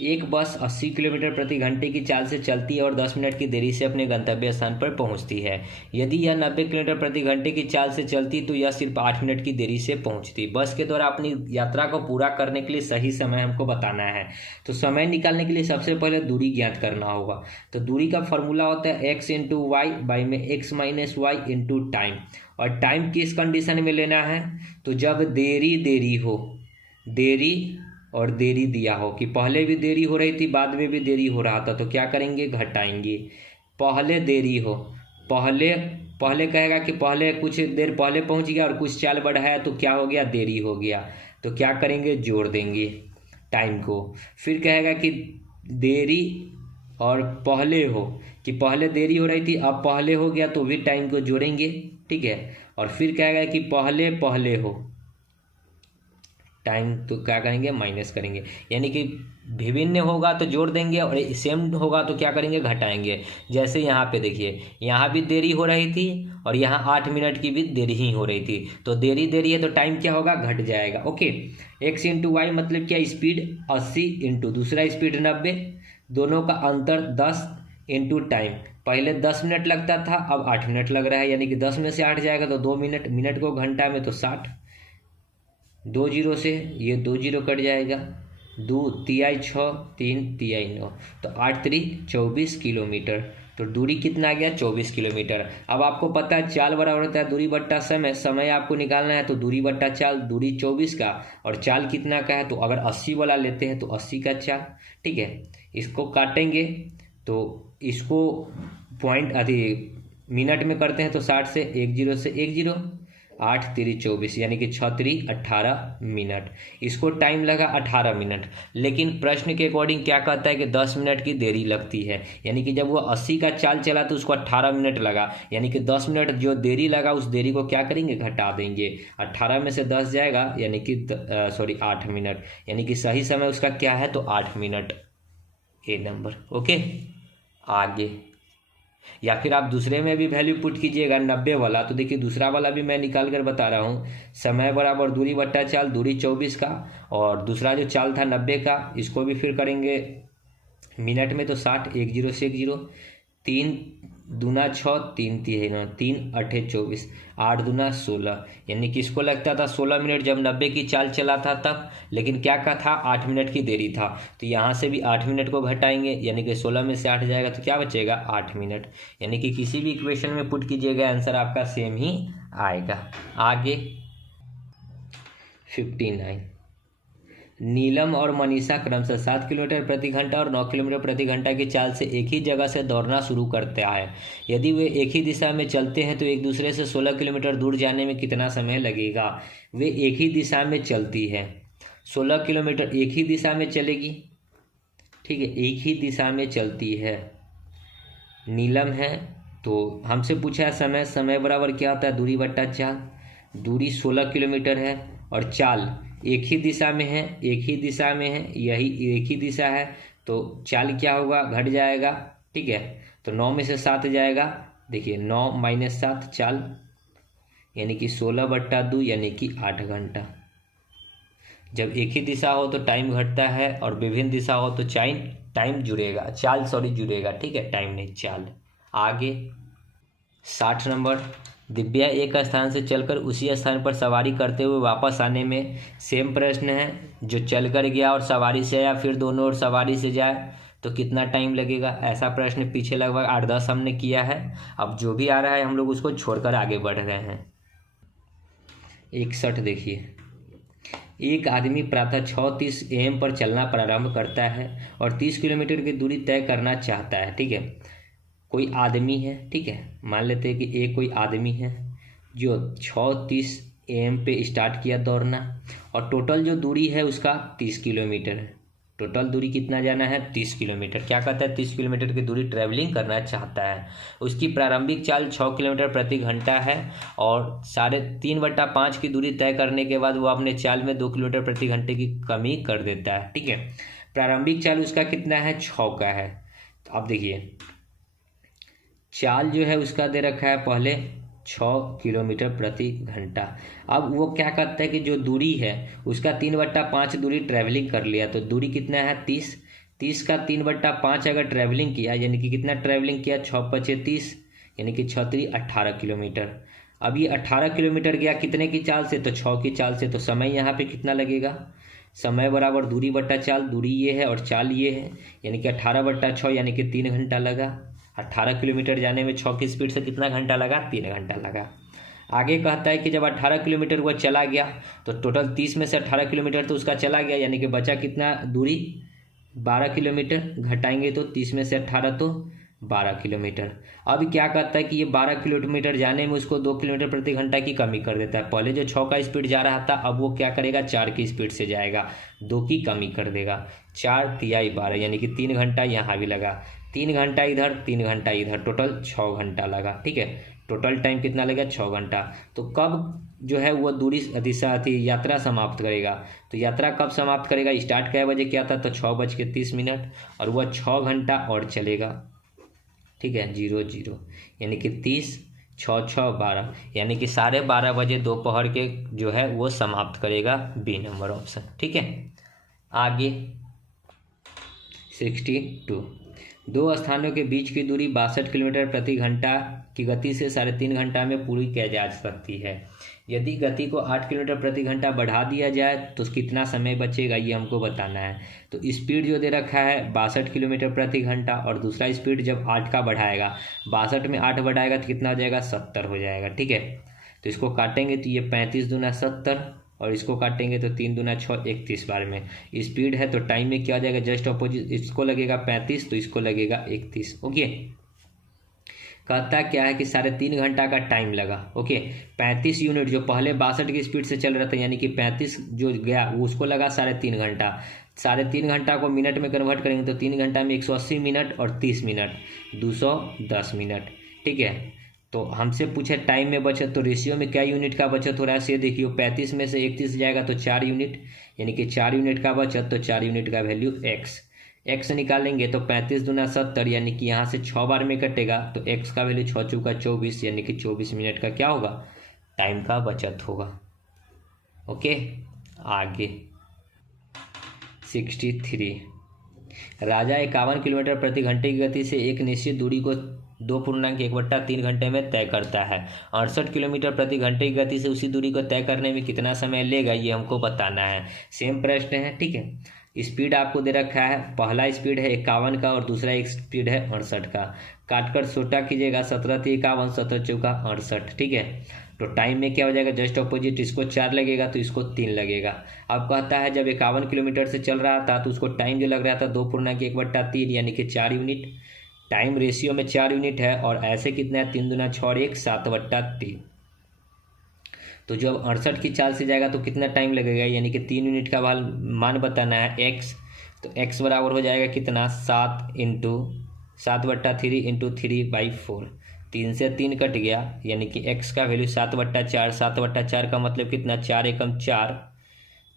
एक बस 80 किलोमीटर प्रति घंटे की चाल से चलती है और 10 मिनट की देरी से अपने गंतव्य स्थान पर पहुंचती है। यदि यह 90 किलोमीटर प्रति घंटे की चाल से चलती तो यह सिर्फ 8 मिनट की देरी से पहुंचती। बस के द्वारा अपनी यात्रा को पूरा करने के लिए सही समय हमको बताना है। तो समय निकालने के लिए सबसे पहले दूरी ज्ञात करना होगा। तो दूरी का फॉर्मूला होता है x इंटू वाई बाई में x minus Y into time. और टाइम किस कंडीशन में लेना है, तो जब देरी हो, देरी और देरी दिया हो, कि पहले भी देरी हो रही थी बाद में भी देरी हो रहा था, तो क्या करेंगे, घटाएंगे। पहले देरी हो, पहले कहेगा कि पहले कुछ देर पहले पहुंच गया और कुछ चाल बढ़ाया तो क्या हो गया, देरी हो गया, तो क्या करेंगे, जोड़ देंगे टाइम को। फिर कहेगा कि देरी और पहले हो, कि पहले देरी हो रही थी अब पहले हो गया तो भी टाइम को जोड़ेंगे। ठीक है, और फिर कहेगा कि पहले हो टाइम, तो क्या करेंगे, माइनस करेंगे। यानी कि विभिन्न होगा तो जोड़ देंगे और सेम होगा तो क्या करेंगे, घटाएंगे। जैसे यहाँ पे देखिए, यहाँ भी देरी हो रही थी और यहाँ 8 मिनट की भी देरी ही हो रही थी, तो देरी है तो टाइम क्या होगा, घट जाएगा। ओके, x इंटू वाई मतलब क्या, स्पीड 80 इंटू दूसरा स्पीड 90, दोनों का अंतर 10 इंटू टाइम। पहले 10 मिनट लगता था, अब 8 मिनट लग रहा है, यानी कि 10 में से 8 जाएगा तो 2 मिनट, मिनट को घंटा में तो 60, 2 जीरो से ये 2 जीरो कट जाएगा, 2 तिहाई 6 3 तिहाई 9, तो 8 3 24 किलोमीटर। तो दूरी कितना आ गया, 24 किलोमीटर। अब आपको पता है चाल बराबर होता है दूरी बट्टा समय, समय आपको निकालना है तो दूरी बट्टा चाल, दूरी 24 का और चाल कितना का है, तो अगर 80 वाला लेते हैं तो 80 का चाल। ठीक है, इसको काटेंगे तो इसको पॉइंट मिनट में करते हैं तो 60 से 1 जीरो से 1 जीरो, 8 तिरी 24 यानी कि 6 तिरी 18 मिनट। इसको टाइम लगा 18 मिनट, लेकिन प्रश्न के अकॉर्डिंग क्या कहता है कि 10 मिनट की देरी लगती है, यानी कि जब वो 80 का चाल चला तो उसको 18 मिनट लगा, यानी कि 10 मिनट जो देरी लगा उस देरी को क्या करेंगे, घटा देंगे। 18 में से 10 जाएगा यानी कि 8 मिनट, यानी कि सही समय उसका क्या है तो 8 मिनट, ए नंबर। ओके, आगे। या फिर आप दूसरे में भी वैल्यू पुट कीजिएगा 90 वाला, तो देखिए दूसरा वाला भी मैं निकाल कर बता रहा हूँ। समय बराबर दूरी बट्टा चाल, दूरी 24 का, और दूसरा जो चाल था 90 का, इसको भी फिर करेंगे मिनट में तो 60, 10 से 10, 3 दूना 6, 3 तिहाई 3 8 24, 8 दूना 16, यानी कि इसको लगता था 16 मिनट जब 90 की चाल चला था तब, लेकिन क्या का था 8 मिनट की देरी था, तो यहाँ से भी 8 मिनट को घटाएंगे, यानी कि 16 में से 8 जाएगा तो क्या बचेगा 8 मिनट, यानी कि किसी भी इक्वेशन में पुट कीजिएगा आंसर आपका सेम ही आएगा। आगे 59, नीलम और मनीषा क्रमशः 7 किलोमीटर प्रति घंटा और 9 किलोमीटर प्रति घंटा की चाल से एक ही जगह से दौड़ना शुरू करते हैं। यदि वे एक ही दिशा में चलते हैं तो एक दूसरे से 16 किलोमीटर दूर जाने में कितना समय लगेगा। वे एक ही दिशा में चलती है, 16 किलोमीटर एक ही दिशा में चलेगी, ठीक है, एक ही दिशा में चलती है। नीलम है तो हमसे पूछा है समय, समय बराबर क्या होता है दूरी बट्टा चाल, दूरी 16 किलोमीटर है और चाल एक ही दिशा में है, एक ही दिशा में है, यही एक ही दिशा है, तो चाल क्या होगा घट जाएगा, ठीक है, तो 9 में से 7 जाएगा, देखिए 9 माइनस 7 चाल, यानी कि 16/2 यानी कि 8 घंटा। जब एक ही दिशा हो तो टाइम घटता है और विभिन्न दिशा हो तो टाइम जुड़ेगा, चाल जुड़ेगा, ठीक है, टाइम नहीं चाल। आगे 60 नंबर, दिव्या एक स्थान से चलकर उसी स्थान पर सवारी करते हुए वापस आने में, सेम प्रश्न है, जो चलकर गया और सवारी से आया फिर दोनों और सवारी से जाए तो कितना टाइम लगेगा। ऐसा प्रश्न पीछे लगभग 8-10 हमने किया है, अब जो भी आ रहा है हम लोग उसको छोड़कर आगे बढ़ रहे हैं। 61 देखिए, एक आदमी प्रातः 6:30 AM पर चलना प्रारंभ करता है और 30 किलोमीटर की दूरी तय करना चाहता है, ठीक है। कोई आदमी है, ठीक है, मान लेते हैं कि एक कोई आदमी है जो 6:30 AM पे स्टार्ट किया दौड़ना, और टोटल जो दूरी है उसका 30 किलोमीटर है। टोटल दूरी कितना जाना है 30 किलोमीटर। क्या कहता है 30 किलोमीटर की दूरी ट्रैवलिंग करना चाहता है। उसकी प्रारंभिक चाल 6 किलोमीटर प्रति घंटा है और 3.5 की दूरी तय करने के बाद वो अपने चाल में 2 किलोमीटर प्रति घंटे की कमी कर देता है, ठीक है। प्रारंभिक चाल उसका कितना है 6 का है। तो अब देखिए चाल जो है उसका दे रखा है पहले 6 किलोमीटर प्रति घंटा। अब वो क्या करता है कि जो दूरी है उसका 3/5 दूरी ट्रैवलिंग कर लिया, तो दूरी कितना है 30 का 3/5 अगर ट्रैवलिंग किया यानी कि कितना ट्रैवलिंग किया 6×5 30 यानी कि 6×3 18 किलोमीटर। अब ये 18 किलोमीटर गया कितने की चाल से तो 6 की चाल से, तो समय यहाँ पे कितना लगेगा, समय बराबर दूरी बट्टा चाल, दूरी ये है और चाल ये है, यानी कि 18/6 यानी कि 3 घंटा लगा। 18 किलोमीटर जाने में 6 की स्पीड से कितना घंटा लगा 3 घंटा लगा। आगे कहता है कि जब 18 किलोमीटर वह चला गया तो टोटल 30 में से 18 किलोमीटर तो उसका चला गया, यानी कि बचा कितना दूरी 12 किलोमीटर, घटाएंगे तो 30 में से 18 तो 12 किलोमीटर। अब क्या कहता है कि ये 12 किलोमीटर जाने में उसको 2 किलोमीटर प्रति घंटा की कमी कर देता है। पहले जो 6 का स्पीड जा रहा था अब वो क्या करेगा 4 की स्पीड से जाएगा, 2 की कमी कर देगा। 4 तिहाई 12 यानी कि 3 घंटा यहाँ भी लगा, 3 घंटा इधर 3 घंटा इधर, टोटल 6 घंटा लगा, ठीक है। टोटल टाइम कितना लगेगा 6 घंटा। तो कब जो है वो दूरी यात्रा समाप्त करेगा, तो यात्रा कब समाप्त करेगा, स्टार्ट कै बजे किया था तो 6:30 और वह 6 घंटा और चलेगा, ठीक है। 00 यानी कि 30 6 6 12 यानी कि 12:30 बजे दोपहर के जो है वो समाप्त करेगा, बी नंबर ऑप्शन, ठीक है। आगे 62, 2 स्थानों के बीच की दूरी 62 किलोमीटर प्रति घंटा की गति से 3.5 घंटा में पूरी की जा सकती है। यदि गति को 8 किलोमीटर प्रति घंटा बढ़ा दिया जाए तो कितना समय बचेगा ये हमको बताना है। तो स्पीड जो दे रखा है 62 किलोमीटर प्रति घंटा और दूसरा स्पीड जब 8 का बढ़ाएगा, 62 में 8 बढ़ाएगा तो कितना हो जाएगा 70 हो जाएगा, ठीक है। तो इसको काटेंगे तो ये 35 दूना 70 और इसको काटेंगे तो 3 दूना 6 31 बार में स्पीड है, तो टाइम में क्या हो जाएगा जस्ट अपोजिट, इसको लगेगा 35 तो इसको लगेगा 31, ओके। कहता क्या है कि 3.5 घंटा का टाइम लगा। ओके, 35 यूनिट जो पहले 62 की स्पीड से चल रहा था, यानी कि 35 जो गया वो उसको लगा 3.5 घंटा। 3.5 घंटा को मिनट में कन्वर्ट करेंगे तो 3 घंटा में 180 मिनट और 30 मिनट 210 मिनट। ठीक है, तो हमसे पूछे टाइम में बचत, तो रेशियो में क्या यूनिट का बचत हो रहा है से देखियो। 35 में से 31 जाएगा तो 4 यूनिट, यानी कि 4 यूनिट का बचत, तो 4 यूनिट का वैल्यू एक्स निकालेंगे तो 35 दूना 70, यानी कि यहाँ से 6 बार में कटेगा तो एक्स का वैल्यू 6 चौका 24, यानी कि 24 मिनट का क्या होगा, टाइम का बचत होगा। ओके, आगे 63। राजा 51 किलोमीटर प्रति घंटे की गति से एक निश्चित दूरी को 2.1/3 घंटे में तय करता है। 68 किलोमीटर प्रति घंटे की गति से उसी दूरी को तय करने में कितना समय लेगा, ये हमको बताना है। सेम प्रश्न है। ठीक है, स्पीड आपको दे रखा है, पहला स्पीड है 51 का और दूसरा एक स्पीड है 68 का। काटकर छोटा कीजिएगा, 17×51, 17×4 = 68। ठीक है, तो टाइम में क्या हो जाएगा, जस्ट अपोजिट, इसको 4 लगेगा तो इसको 3 लगेगा। अब कहता है जब 51 किलोमीटर से चल रहा था तो उसको टाइम जो लग रहा था 2.1/3, यानी कि 4 यूनिट। टाइम रेशियो में 4 यूनिट है और ऐसे कितना है, 3 दूना 6 और 1 7/3। तो जब 68 की चाल से जाएगा तो कितना टाइम लगेगा, यानी कि 3 यूनिट का मान बताना है एक्स। तो एक्स बराबर हो जाएगा कितना, 7/3 इंटू 3/4। 3 से 3 कट गया, यानी कि एक्स का वैल्यू 7/4। 7/4 का मतलब कितना, 4 एकम 4,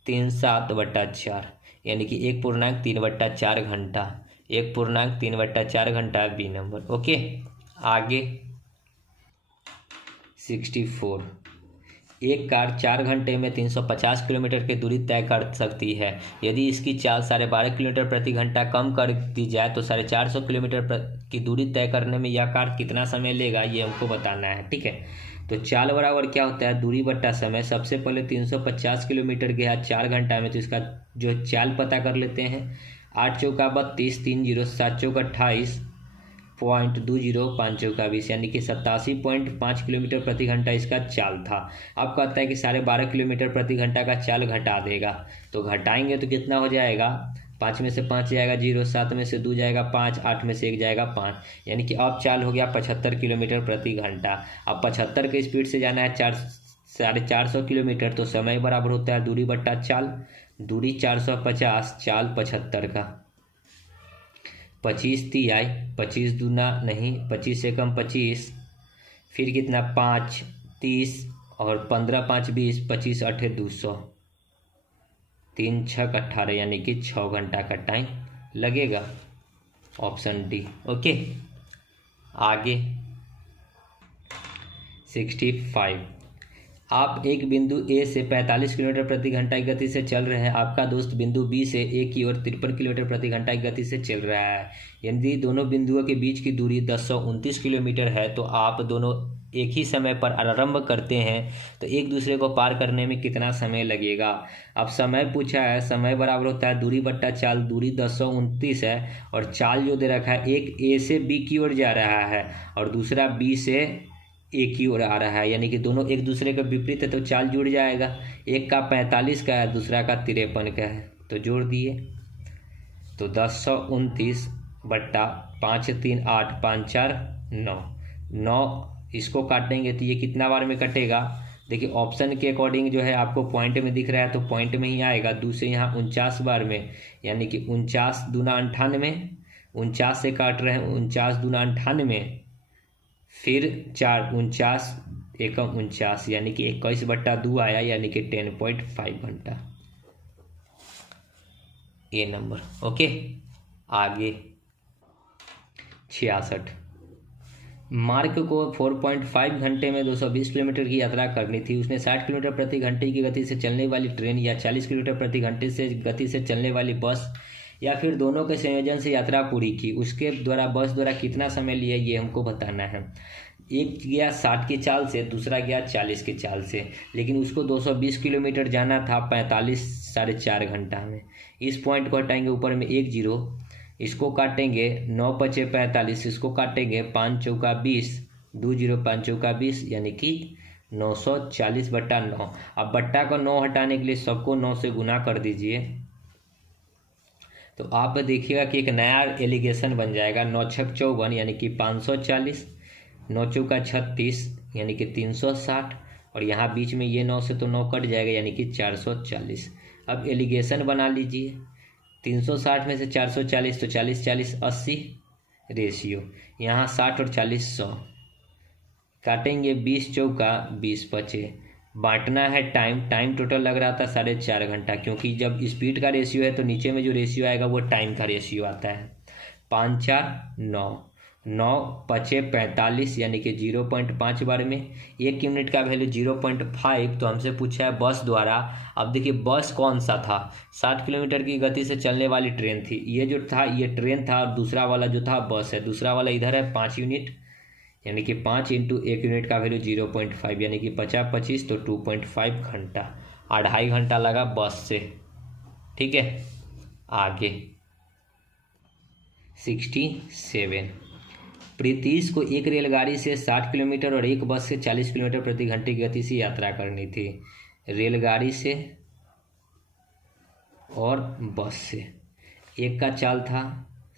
3 7/4, यानी कि 1.3/4 घंटा। 1.3/4 घंटा बी नंबर। ओके, आगे 64। एक कार 4 घंटे में 350 किलोमीटर की दूरी तय कर सकती है। यदि इसकी चाल 12.5 किलोमीटर प्रति घंटा कम कर दी जाए तो 450 किलोमीटर की दूरी तय करने में यह कार कितना समय लेगा, ये हमको बताना है। ठीक है, तो चाल बराबर क्या होता है, दूरी बट्टा समय। सबसे पहले 350 किलोमीटर गया 4 घंटा में, तो इसका जो चाल पता कर लेते हैं। 8 चौका 32, 3 0, 7 चौका 28.20, 5 चौका 20, यानी कि 87.5 किलोमीटर प्रति घंटा इसका चाल था। अब कहता है कि 12.5 किलोमीटर प्रति घंटा का चाल घटा देगा, तो घटाएंगे तो कितना हो जाएगा, 5 में से 5 जाएगा 0, 7 में से 2 जाएगा 5, 8 में से 1 जाएगा 5, यानी कि अब चाल हो गया 75 किलोमीटर प्रति घंटा। अब 75 की स्पीड से जाना है 450 किलोमीटर, तो समय बराबर होता है दूरी बट्टा चाल। दूरी 450, चाल 75 का। 25 तिहाई, 25 दूना नहीं, 25 से कम 25, फिर कितना 5 30 और 15 5 20, 25 8 200, 3 6 18, यानी कि 6 घंटा का टाइम लगेगा। Option D. ओके, आगे 65। आप एक बिंदु ए से 45 किलोमीटर प्रति घंटा की गति से चल रहे हैं। आपका दोस्त बिंदु बी से ए की ओर 53 किलोमीटर प्रति घंटा की गति से चल रहा है। यदि दोनों बिंदुओं के बीच की दूरी 1029 किलोमीटर है तो आप दोनों एक ही समय पर आरंभ करते हैं, तो एक दूसरे को पार करने में कितना समय लगेगा। अब समय पूछा है, समय बराबर होता है दूरी बट्टा चाल। दूरी 1029 है और चाल जो दे रखा है, एक ए से बी की ओर जा रहा है और दूसरा बी से ए की ओर आ रहा है, यानी कि दोनों एक दूसरे के विपरीत है, तो चाल जुड़ जाएगा। एक का 45 का है, दूसरा का 53 का है, तो जोड़ दिए तो 1029 बट्टा 5 3 8 5 4 9, 9 इसको काटेंगे तो ये कितना बार में कटेगा। देखिए ऑप्शन के अकॉर्डिंग जो है आपको पॉइंट में दिख रहा है तो पॉइंट में ही आएगा। 2 से यहाँ 49 बार में, यानी कि 49 दूना 98, 49 से काट रहे हैं, 49 दूना 98, फिर 4 49 एकम 49, यानी कि 21/2 आया, यानी कि 10.5 घंटा, ये नंबर। ओके, आगे 66। मार्क को 4.5 घंटे में 220 किलोमीटर की यात्रा करनी थी। उसने 60 किलोमीटर प्रति घंटे की गति से चलने वाली ट्रेन या 40 किलोमीटर प्रति घंटे से गति से चलने वाली बस या फिर दोनों के संयोजन से यात्रा पूरी की। उसके द्वारा बस द्वारा कितना समय लिया, ये हमको बताना है। एक गया 60 की चाल से, दूसरा गया 40 की चाल से, लेकिन उसको 220 किलोमीटर जाना था 45 साढ़े 4 घंटा में। इस पॉइंट को हटाएंगे, ऊपर में 1 0, इसको काटेंगे 9 5 45, इसको काटेंगे 5 चौका 20, 2 0 5 चौका 20, यानी कि 940/9। अब बट्टा को 9 हटाने के लिए सबको 9 से गुना कर दीजिए, तो आप देखिएगा कि एक नया एलिगेशन बन जाएगा। 9 6 54, यानी कि 540, 9 चौका 36 यानी कि 360, और यहाँ बीच में ये 9 से तो 9 कट जाएगा यानी कि 440। अब एलिगेशन बना लीजिए, 360 में से 440 तो 40 40 80 रेशियो, यहाँ 60 और 40 100, काटेंगे 20 चौका 20 बचे। बांटना है टाइम टोटल लग रहा था 4.5 घंटा, क्योंकि जब स्पीड का रेशियो है तो नीचे में जो रेशियो आएगा वो टाइम का रेशियो आता है। 5 4 9, 9 पचे 45 यानी कि 0.5 बार में। 1 यूनिट का वैल्यू 0.5, तो हमसे पूछा है बस द्वारा। अब देखिए बस कौन सा था, 60 किलोमीटर की गति से चलने वाली ट्रेन थी, ये जो था ये ट्रेन था, और दूसरा वाला जो था बस है। दूसरा वाला इधर है 5 यूनिट, यानी कि 5 इंटू 1 यूनिट का वैल्यू 0.5 यानी कि 50 25 तो 2.5 घंटा, 2.5 घंटा लगा बस से। ठीक है, आगे 67। प्रीतीश को एक रेलगाड़ी से 60 किलोमीटर और एक बस से 40 किलोमीटर प्रति घंटे की गति से यात्रा करनी थी। रेलगाड़ी से और बस से, एक का चाल था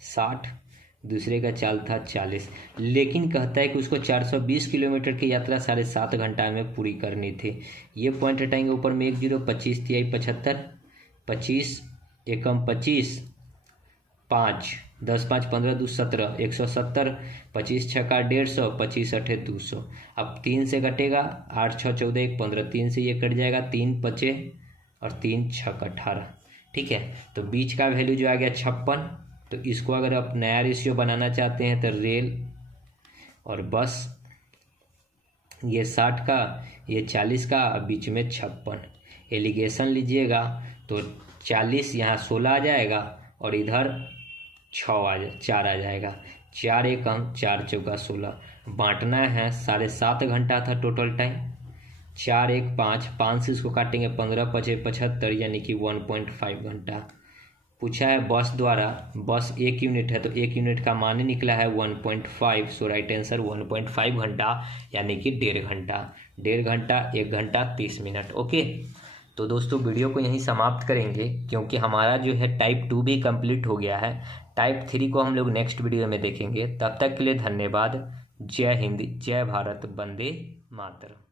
60, दूसरे का चाल था 40, लेकिन कहता है कि उसको 420 किलोमीटर की यात्रा 7.5 घंटा में पूरी करनी थी। ये पॉइंट हटाएंगे, ऊपर में 1 0, 25 तिहाई 75, 25 एकम 25, 5 10 5 15 2 17, 170, 25 छक्का 150, 25 अठे 200। अब 3 से कटेगा, 8 6 14 1 15, 3 से ये कट जाएगा, 3 बचे और 3 छक्का 18। ठीक है, तो बीच का वैल्यू जो आ गया 56। तो इसको अगर आप नया रेशियो बनाना चाहते हैं तो रेल और बस, ये 60 का ये 40 का, बीच में 56। एलिगेशन लीजिएगा तो 40 यहाँ 16 आ जाएगा और इधर 4 आ जाएगा। 4 एकम 4 चौका 16। बांटना है 7.5 घंटा था टोटल टाइम। 4 1 5, 5 से इसको काटेंगे 15 5 75 यानी कि 1.5 घंटा। पूछा है बस द्वारा, बस 1 यूनिट है तो 1 यूनिट का मान निकला है 1.5, सो राइट आंसर 1.5 घंटा यानी कि 1.5 घंटा। 1.5 घंटा 1 घंटा 30 मिनट। ओके, तो दोस्तों वीडियो को यहीं समाप्त करेंगे, क्योंकि हमारा जो है टाइप 2 भी कंप्लीट हो गया है। टाइप 3 को हम लोग नेक्स्ट वीडियो में देखेंगे। तब तक के लिए धन्यवाद। जय हिंद, जय भारत, वंदे मातरम।